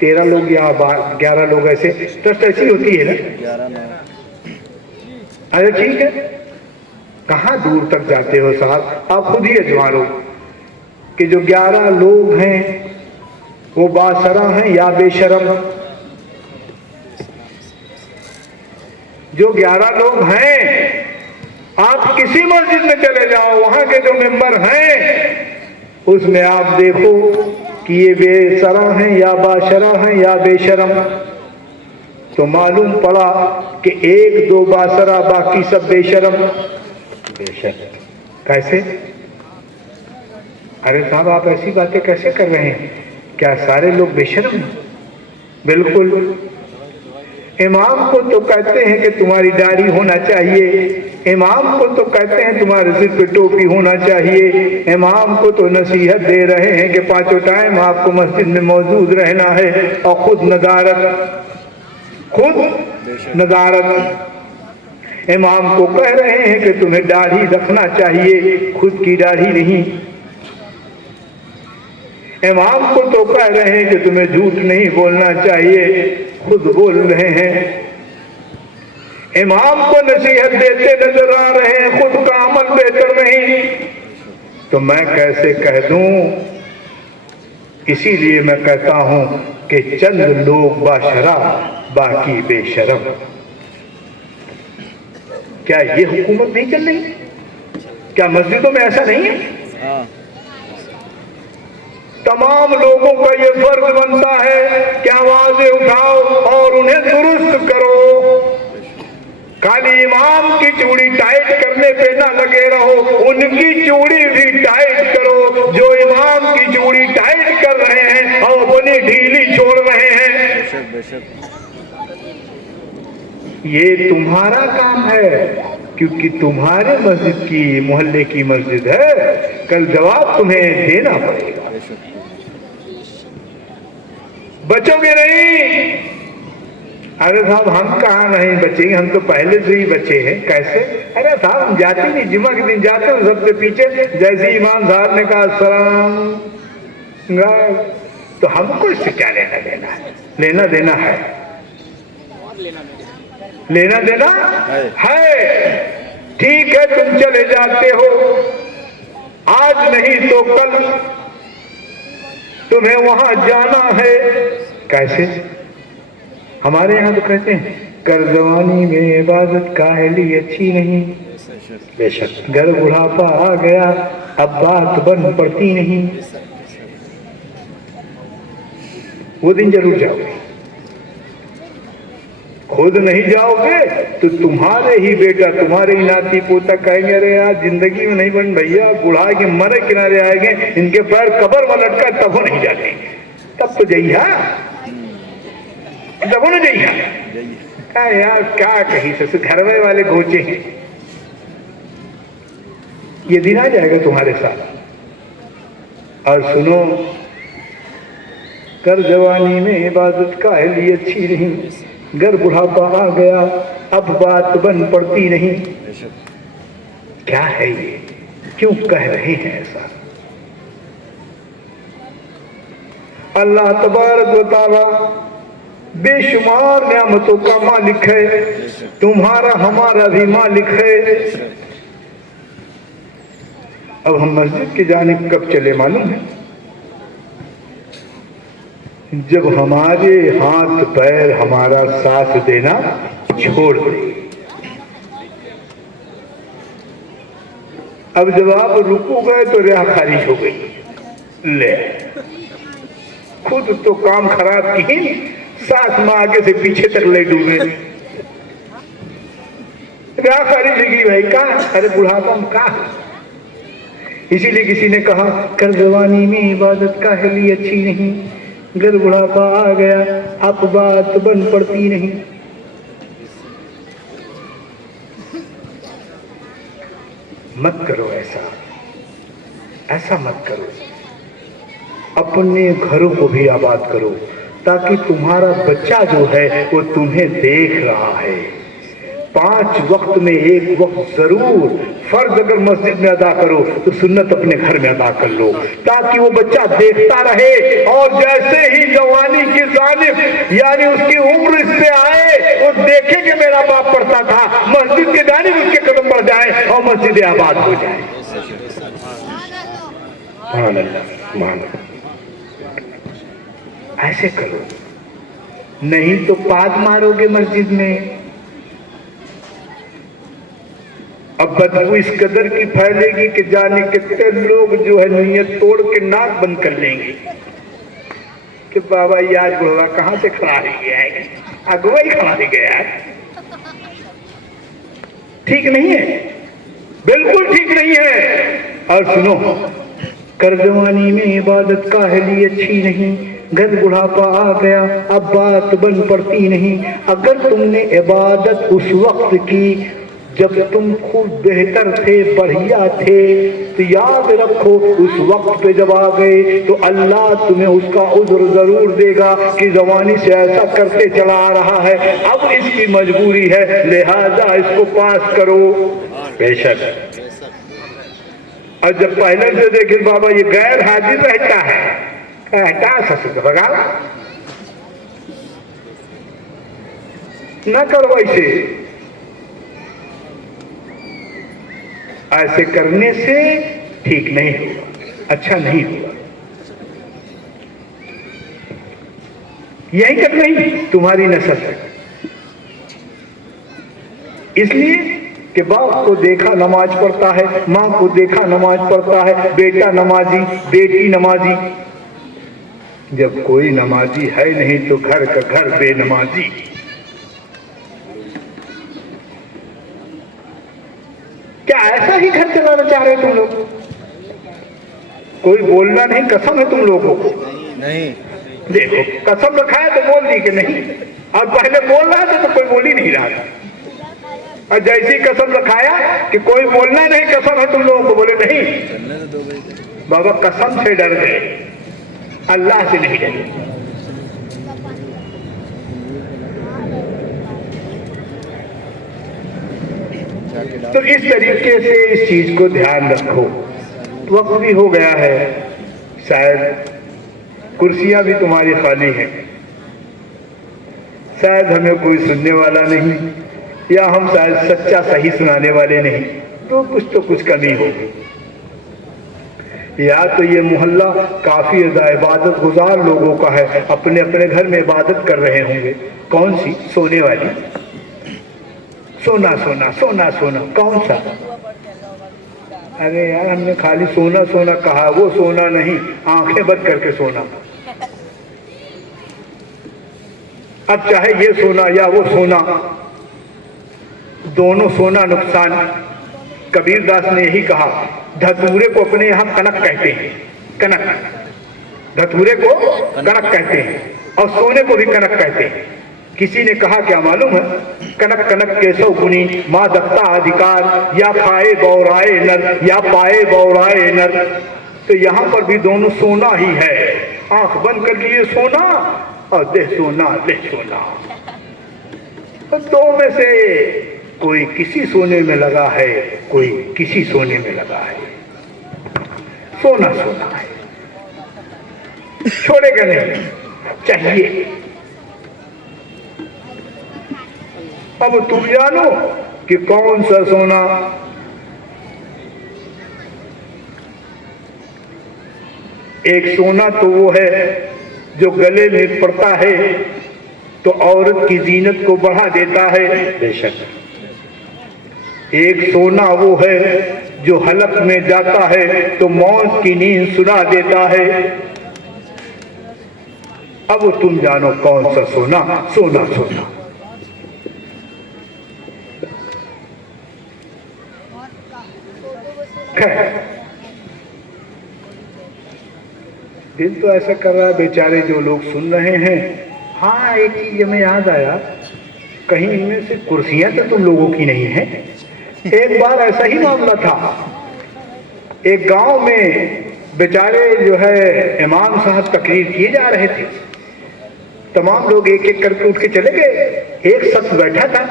13 लोग या 11 लोग, ऐसे ट्रस्ट ऐसी होती है ना। 11 अरे ठीक है, कहाँ दूर तक जाते हो साहब? आप खुद ही अजमा लो कि जो 11 लोग हैं वो बासरा हैं या बेशरम? जो 11 लोग हैं, आप किसी मस्जिद में चले जाओ, वहां के जो मेंबर हैं उसमें आप देखो कि ये बेसरा हैं या बाशरा हैं या बेशरम, तो मालूम पड़ा कि 1-2 बासरा, बाकी सब बेशरम। बेशरम कैसे? अरे साहब आप ऐसी बातें कैसे कर रहे हैं? क्या सारे लोग बेशरम हैं? बिल्कुल। इमाम को तो कहते हैं कि तुम्हारी दाढ़ी होना चाहिए, इमाम को तो कहते हैं तुम्हारे सिर पे टोपी होना चाहिए, इमाम को तो नसीहत दे रहे हैं कि 5 टाइम आपको मस्जिद में मौजूद रहना है, और खुद नदारत इमाम को कह रहे हैं कि तुम्हें दाढ़ी रखना चाहिए, खुद की दाढ़ी नहीं। इमाम को तो कह रहे हैं कि तुम्हें झूठ नहीं बोलना चाहिए, खुद बोल रहे हैं। इमाम को नसीहत देते नजर आ रहे हैं, खुद का अमल बेहतर नहीं। तो मैं कैसे कह दूं? इसीलिए मैं कहता हूं कि चंद लोग बाशरा, बाकी बेशरम। क्या ये हुकूमत नहीं चल रही? क्या मस्जिदों में ऐसा नहीं है? हाँ। तमाम लोगों का ये फर्ज बनता है कि आवाजें उठाओ और उन्हें दुरुस्त करो। खाली इमाम की चूड़ी टाइट करने पे ना लगे रहो, उनकी चूड़ी भी टाइट करो। जो इमाम की चूड़ी टाइट कर रहे हैं और अपनी ढीली छोड़ रहे हैं, बेशक बेशक ये तुम्हारा काम है, क्योंकि तुम्हारे मस्जिद की, मोहल्ले की मस्जिद है। कल जवाब तुम्हें देना पड़ेगा। बचोगे नहीं? अरे साहब हम कहाँ नहीं बचेंगे, हम तो पहले से ही बचे हैं। कैसे? अरे साहब हम जाते नहीं, जुम्मा के दिन जाते हैं सबसे पीछे, जैसे इमाम साहब ने कहा सलाम, तो हमको इससे क्या लेना देना है? लेना देना है, लेना देना है। ठीक है, तुम चले जाते हो, आज नहीं तो कल तुम्हें वहां जाना है। कैसे? हमारे यहाँ तो कहते हैं कर जवानी में इबादत काहली अच्छी नहीं। बेशक घर बुढ़ापा आ गया, अब बात बन पड़ती नहीं। वो दिन जरूर जाओगे। खुद नहीं जाओगे तो तुम्हारे ही बेटा, तुम्हारे ही नाती पोता कहेंगे अरे यार जिंदगी में नहीं बन भैया, बुढ़ा के मरे किनारे आएंगे, इनके पैर कब्र में लटका तब नहीं जाते। तब तो जइया, तब न जइया। क्या यार क्या कही ससुर घरवे वाले गोचे हैं। ये दिन आ जाएगा तुम्हारे साथ। और सुनो, कर जवानी में इबादत काहली अच्छी नहीं, घर बुढ़ापा आ गया, अब बात बन पड़ती नहीं। क्या है ये? क्यों कह रहे हैं ऐसा? अल्लाह तबारक व तआला बेशुमार नियामतों का मालिक है, तुम्हारा हमारा भी मालिक है। अब हम मस्जिद की जानिब कब चले मालूम है? जब हमारे हाथ पैर हमारा साथ देना छोड़ दे। अब जब आप रुकू गए तो राह खारिज हो गई। ले खुद तो काम खराब की, साथ में आगे से पीछे तक ले डूबे, राह खारिज होगी भाई। कहा अरे बुढ़ापा में कहा। इसीलिए किसी ने कहा कर जवानी में इबादत का हेली अच्छी नहीं, गर बुढ़ापा आ गया अब बात बन पड़ती नहीं। मत करो ऐसा, ऐसा मत करो। अपने घरों को भी आबाद करो ताकि तुम्हारा बच्चा जो है वो तुम्हें देख रहा है। 5 वक्त में एक वक्त जरूर फर्ज अगर मस्जिद में अदा करो तो सुन्नत अपने घर में अदा कर लो, ताकि वो बच्चा देखता रहे। और जैसे ही जवानी की जानिब यानी उसकी उम्र इस पे आए, वो देखे कि मेरा बाप पढ़ता था, मस्जिद के जानिब उसके कदम बढ़ जाए और मस्जिद आबाद हो जाए। मान अल्लाह, मान ऐसे करो, नहीं तो पाद मारोगे मस्जिद में। अब बदबू इस कदर की फैलेगी कि जाने कितने लोग जो है नीयत तोड़ के नाक बंद कर लेंगे कि बाबा ये आज बुढ़वा कहाँ से खड़ा ही गया है, अगुआ ही खड़ा ही गया है। ठीक नहीं है, बिल्कुल ठीक नहीं है। और सुनो, कर जवानी में इबादत का हेली अच्छी नहीं, गद बुढ़ापा आ गया अब बात बन पड़ती नहीं। अगर तुमने इबादत उस वक्त की जब तुम खूब बेहतर थे, बढ़िया थे, तो याद रखो उस वक्त पे जब आ गए तो अल्लाह तुम्हें उसका उज्र जरूर देगा कि जवानी से ऐसा करते चला आ रहा है, अब इसकी मजबूरी है, लिहाजा इसको पास करो। बेशक। और जब पहले से देखे बाबा ये गैर हाजिर रहता है, कहता ससुर बगा न करो ऐसे। ऐसे करने से ठीक नहीं होगा, अच्छा नहीं होगा। यही तक नहीं, तुम्हारी नस्ल है। इसलिए कि बाप को देखा नमाज पढ़ता है, माँ को देखा नमाज पढ़ता है, बेटा नमाजी, बेटी नमाजी। जब कोई नमाजी है नहीं तो घर का घर बेनमाजी। क्या ऐसा ही घर चलाना चाह रहे तुम लोग? कोई बोलना नहीं, कसम है तुम लोगों को नहीं। देखो कसम रखा है तो बोल दी कि नहीं, और पहले बोल रहा था तो कोई बोल ही नहीं रहा था। और जैसे ही कसम रखाया कि कोई बोलना नहीं, कसम है तुम लोगों को, बोले नहीं। बाबा कसम से डर गए, अल्लाह से नहीं डरे। तो इस तरीके से इस चीज को ध्यान रखो। वक्त भी हो गया है, शायद कुर्सियां भी तुम्हारी खाली हैं, शायद हमें कोई सुनने वाला नहीं, या हम शायद सच्चा सही सुनाने वाले नहीं, तो कुछ कमी होगी। या तो ये मोहल्ला काफी इबादत गुजार लोगों का है, अपने अपने घर में इबादत कर रहे होंगे। कौन सी? सोने वाली। सोना सोना सोना सोना, कौन सा? अरे यार हमने खाली सोना सोना कहा, वो सोना नहीं, आंखें बंद करके सोना। अब चाहे ये सोना या वो सोना, दोनों सोना नुकसान। कबीर दास ने यही कहा, धतूरे को अपने यहाँ कनक कहते हैं, कनक, धतूरे को कनक कहते हैं और सोने को भी कनक कहते हैं। किसी ने कहा क्या मालूम है? कनक कनक केशव गुनी माँ दत्ता अधिकार, या खाए बौराए नर या पाए बौराए नर। तो यहाँ पर भी दोनों सोना ही है। आंख बंद कर लिए सोना और दे सोना ले सोना। तो दो में से कोई किसी सोने में लगा है, कोई किसी सोने में लगा है। सोना सोना है, छोड़ेगा नहीं, चाहिए। अब तुम जानो कि कौन सा सोना। एक सोना तो वो है जो गले में पड़ता है तो औरत की जीनत को बढ़ा देता है, बेशक। एक सोना वो है जो हलक में जाता है तो मौत की नींद सुना देता है। अब तुम जानो कौन सा सोना सोना सोना। दिल तो ऐसा कर रहा है बेचारे जो लोग सुन रहे हैं। हाँ, एक चीज हमें याद आया, कहीं इनमें से कुर्सियां तो तुम लोगों की नहीं है। एक बार ऐसा ही मामला था, एक गांव में बेचारे जो है इमाम साहब तकरीर किए जा रहे थे। तमाम लोग एक एक करके उठ के चले गए। एक शख्स बैठा था,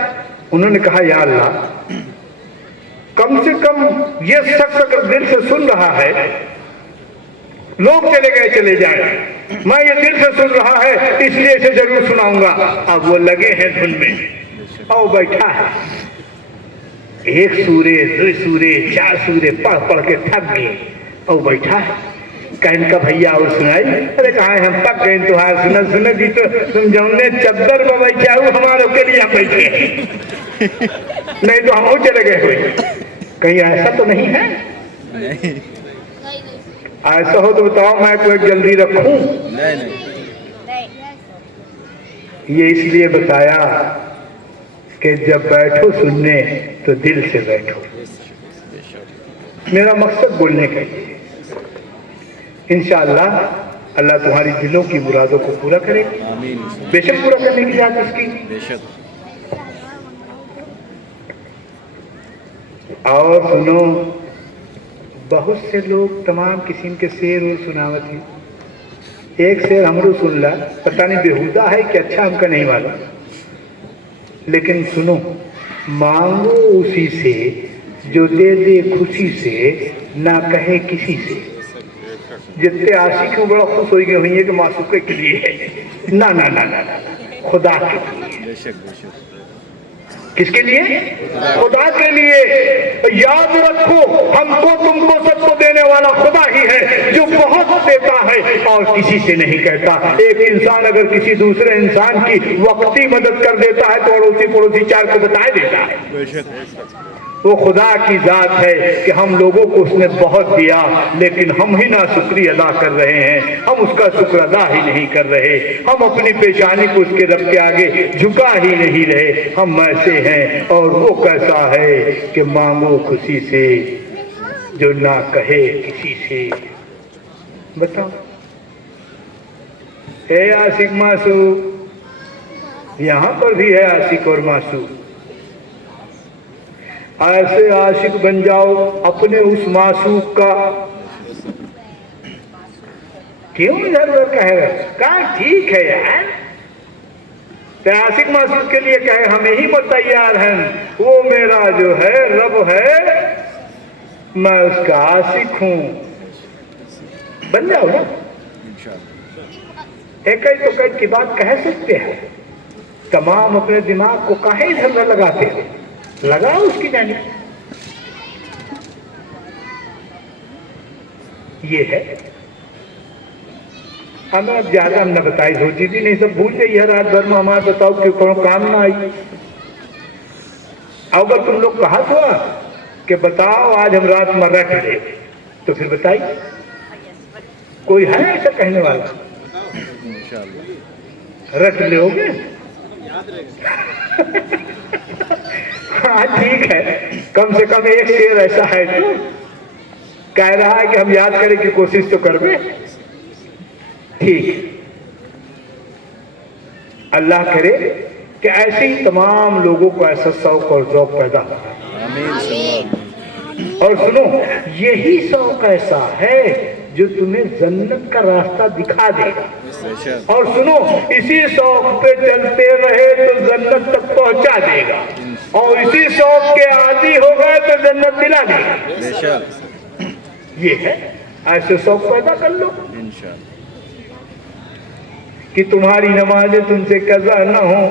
उन्होंने कहा या अल्लाह, कम से कम ये शख्स अगर दिल से सुन रहा है, लोग चले गए चले जाए, मैं ये दिल से सुन रहा है इसलिए इसे जरूर सुनाऊंगा। अब वो लगे हैं धुन में और बैठा है, एक सूरे, दो सूरे, चार सूरे पढ़ पढ़ के थक गए और बैठा है। कहने का भैया और सुनाई। अरे कहा हम पक गए तुहार सुना सुने दी तो तुम जमने चद्दर में बैठे हमारे के लिए बैठे नहीं तो हम चले गए हुए। कहीं ऐसा तो नहीं है? ऐसा हो तो बताओ, मैं कोई जल्दी रखूं? ये इसलिए बताया कि जब बैठो सुनने तो दिल से बैठो। मेरा मकसद बोलने का ये, इंशाअल्लाह अल्लाह तुम्हारी दिलों की मुरादों को पूरा करे, बेशक पूरा करने की जात उसकी। और सुनो, बहुत से लोग तमाम किस्म के शेर और सुनावत हैं। एक शेर हमरो सुन ला, पता नहीं बेहुदा है कि अच्छा, हमका नहीं मालूम, लेकिन सुनो, मांगो उसी से जो दे दे खुशी से, ना कहे किसी से। जितने आशिक हो बड़ा खुश हो गए हुई है कि मासूके के लिए है। ना ना ना ना ना, खुदा के लिए। किसके लिए? खुदा के लिए। याद रखो, हमको तुमको सबको देने वाला खुदा ही है, जो बहुत देता है और किसी से नहीं कहता। एक इंसान अगर किसी दूसरे इंसान की वक्ती मदद कर देता है तो अड़ोसी पड़ोसी चार को बता देता है। वो खुदा की जात है कि हम लोगों को उसने बहुत दिया, लेकिन हम ही ना शुक्रिया अदा कर रहे हैं, हम उसका शुक्र अदा ही नहीं कर रहे। हम अपनी पेशानी को उसके रब के आगे झुका ही नहीं रहे। हम ऐसे हैं। और वो कैसा है कि मांगो खुशी से जो ना कहे किसी से। बताओ, ए आशिक मासू, यहाँ पर भी है आशिक और मासू। ऐसे आशिक बन जाओ अपने उस मासूक का। क्यों इधर उधर कहेगा? कहा ठीक है यार, तो आशिक मासूक के लिए कहे हम ही पर तैयार हैं। वो मेरा जो है रब है, मैं उसका आशिक हूं। बन जाओ ना। एक ही तो कई की बात कह सकते हैं। तमाम अपने दिमाग को काहे इधर लगाते हैं? लगाओ उसकी जाने। ये है। हमें अब ज्यादा न बताई सोची थी, नहीं सब भूल गई है रात भर में। हमारे बताओ कि कौन काम ना आई। अगर तुम लोग कहा था कि बताओ आज हम रात में रट ले, तो फिर बताइए कोई है ऐसा कहने वाला? रट लोगे? हाँ ठीक है, कम से कम एक शेर ऐसा है तो कह रहा है कि हम याद करें की कोशिश तो कर दे। ठीक, अल्लाह करे कि ऐसे ही तमाम लोगों को ऐसा शौक और ज़ौक पैदा हो। और सुनो, यही शौक ऐसा है जो तुम्हें जन्नत का रास्ता दिखा देगा। और सुनो, इसी शौक पे चलते रहे तो जन्नत तक पहुंचा देगा, और इसी शौक के आदी हो गए तो जन्नत दिला देगा। ये है, ऐसे शौक पैदा कर लो कि तुम्हारी नमाजें तुमसे कज़ा न हो,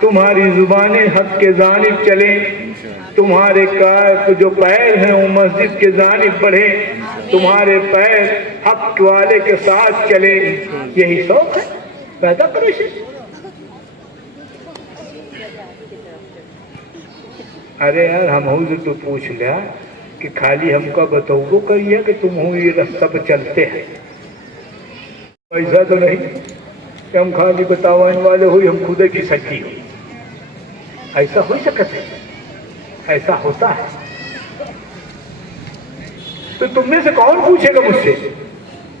तुम्हारी जुबानें हक के जानिब चले, तुम्हारे जो पैर हैं वो मस्जिद के जानिब बढ़े, तुम्हारे पैर हक वाले के साथ चले। यही शौक है, पैदा करो इसे। अरे यार हम तो पूछ लिया, कि खाली हमको बताओ करिए कि तुम हो ये रास्ता पर चलते हैं। ऐसा तो नहीं कि हम खाली बतावन वाले हो, हम खुद की सच्ची हो। ऐसा हो सकता है? ऐसा होता है तो तुम में से कौन पूछेगा मुझसे?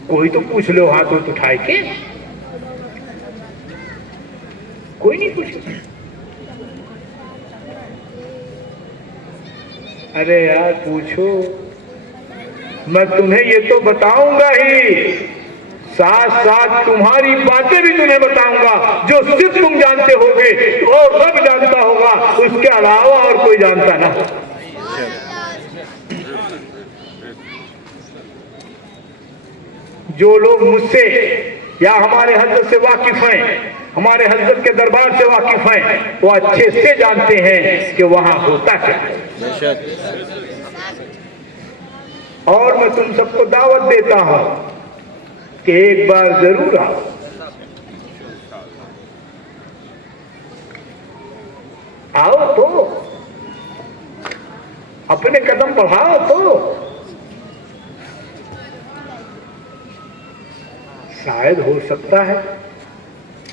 कोई तो पूछ लो हाथ तो उठाए के, कोई नहीं पूछेगा। अरे यार पूछो, मैं तुम्हें ये तो बताऊंगा ही, साथ साथ तुम्हारी बातें भी तुम्हें बताऊंगा जो सिर्फ तुम जानते होगे और सब जानता होगा, उसके अलावा और कोई जानता ना। जो लोग मुझसे या हमारे हजरत से वाकिफ हैं, हमारे हजरत के दरबार से वाकिफ हैं, वो अच्छे से जानते हैं कि वहां होता क्या है। और मैं तुम सबको दावत देता हूं कि एक बार जरूर आओ तो अपने कदम बढ़ाओ तो शायद हो सकता है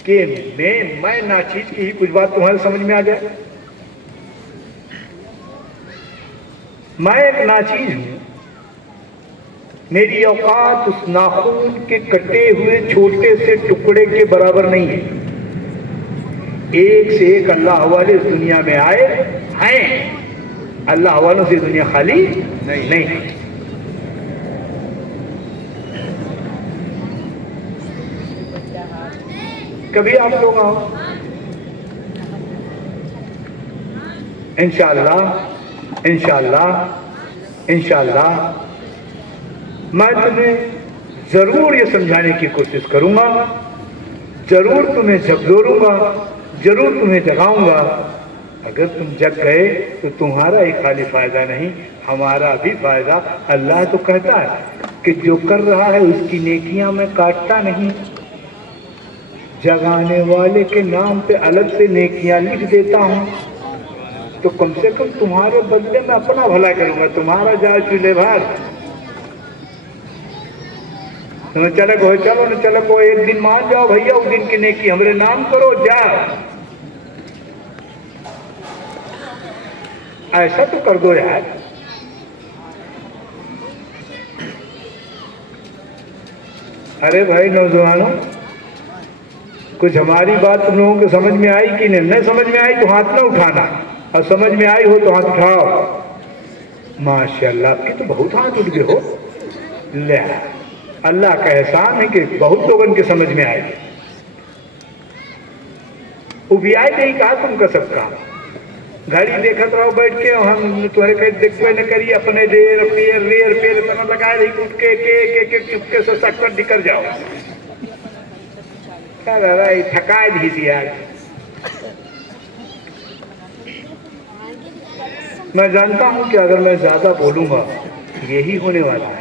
कि मैं नाचीज की ही कुछ बात तुम्हारे समझ में आ जाए। मैं एक नाचीज हूं, मेरी औकात उस नाखून के कटे हुए छोटे से टुकड़े के बराबर नहीं है। एक से एक अल्लाह वाले इस दुनिया में आए हैं, अल्लाह वालों से दुनिया खाली नहीं है। कभी आप लोग आओ, इंशाअल्लाह इंशाअल्लाह इंशाअल्लाह मैं तुम्हें जरूर ये समझाने की कोशिश करूंगा, जरूर तुम्हें झकझोरूंगा, जरूर तुम्हें जगाऊंगा। अगर तुम जग गए तो तुम्हारा ही खाली फायदा नहीं, हमारा भी फायदा। अल्लाह तो कहता है कि जो कर रहा है उसकी नेकियां मैं काटता नहीं, जगाने वाले के नाम पे अलग से नेकियां लिख देता हूं। तो कम से कम तुम्हारे बदले में अपना भला करूंगा, तुम्हारा जाओ चूल्हे भार। न चलो न चलो, एक दिन मान जाओ भैया, उस दिन की नेकी हमरे नाम करो, जाओ। ऐसा तो कर दो यार। अरे भाई नौजवानों, कुछ हमारी बात तुम लोगों को समझ में आई कि नहीं समझ में आई तो हाथ ना उठाना, और समझ में आई हो तो हाथ उठाओ। माशाअल्लाह, आपके तो बहुत हाथ उठ गए हो। ले, अल्लाह का एहसान है कि बहुत लोगों के समझ में आए। वो भी आए नहीं कहा तुमका सबका घड़ी देखत रहो बैठ के, हम तुम्हारे कहीं देखबे न करिए, अपने देर पेर इतना लगाए रही उठ के चुपके से सककर निकल जाओ। क्या दादा थकाए दी थी यार। मैं जानता हूं कि अगर मैं ज्यादा बोलूंगा यही होने वाला है,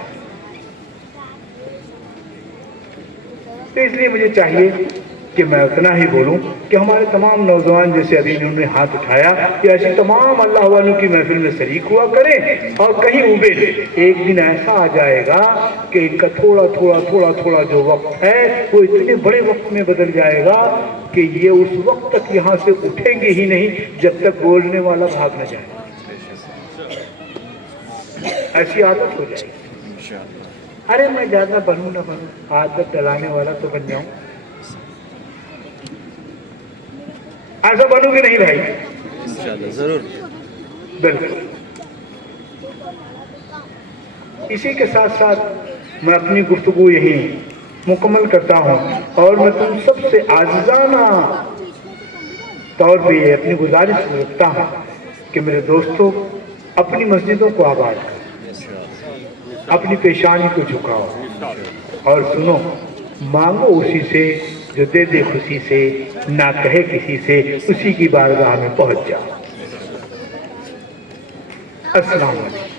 तो इसलिए मुझे चाहिए कि मैं उतना ही बोलूं कि हमारे तमाम नौजवान जैसे अभी इन्होंने हाथ उठाया कि ऐसी तमाम अल्लाह वालों की महफिल में शरीक हुआ करें और कहीं उबे। एक दिन ऐसा आ जाएगा कि इनका थोड़ा जो वक्त है वो इतने बड़े वक्त में बदल जाएगा कि ये उस वक्त तक यहाँ से उठेंगे ही नहीं जब तक बोलने वाला भाग न जाए। ऐसी आदत हो जाएगी। अरे मैं ज्यादा बनूं ना बनूं, आदत डलाने वाला तो बन जाऊं। ऐसा बनोगे नहीं भाई? इंशाअल्लाह जरूर, बिल्कुल। इसी के साथ साथ मैं अपनी गुफ्तगू यही मुकम्मल करता हूँ और मैं तुम सबसे आजिज़ाना तौर पे अपनी गुजारिश रखता हूँ कि मेरे दोस्तों, अपनी मस्जिदों को आबाद करो, अपनी पेशानी को झुकाओ और सुनो, मांगो उसी से जो दे दे खुशी से, ना कहे किसी से, उसी की बारगाह में पहुंच जाओ। अस्सलाम वालेकुम।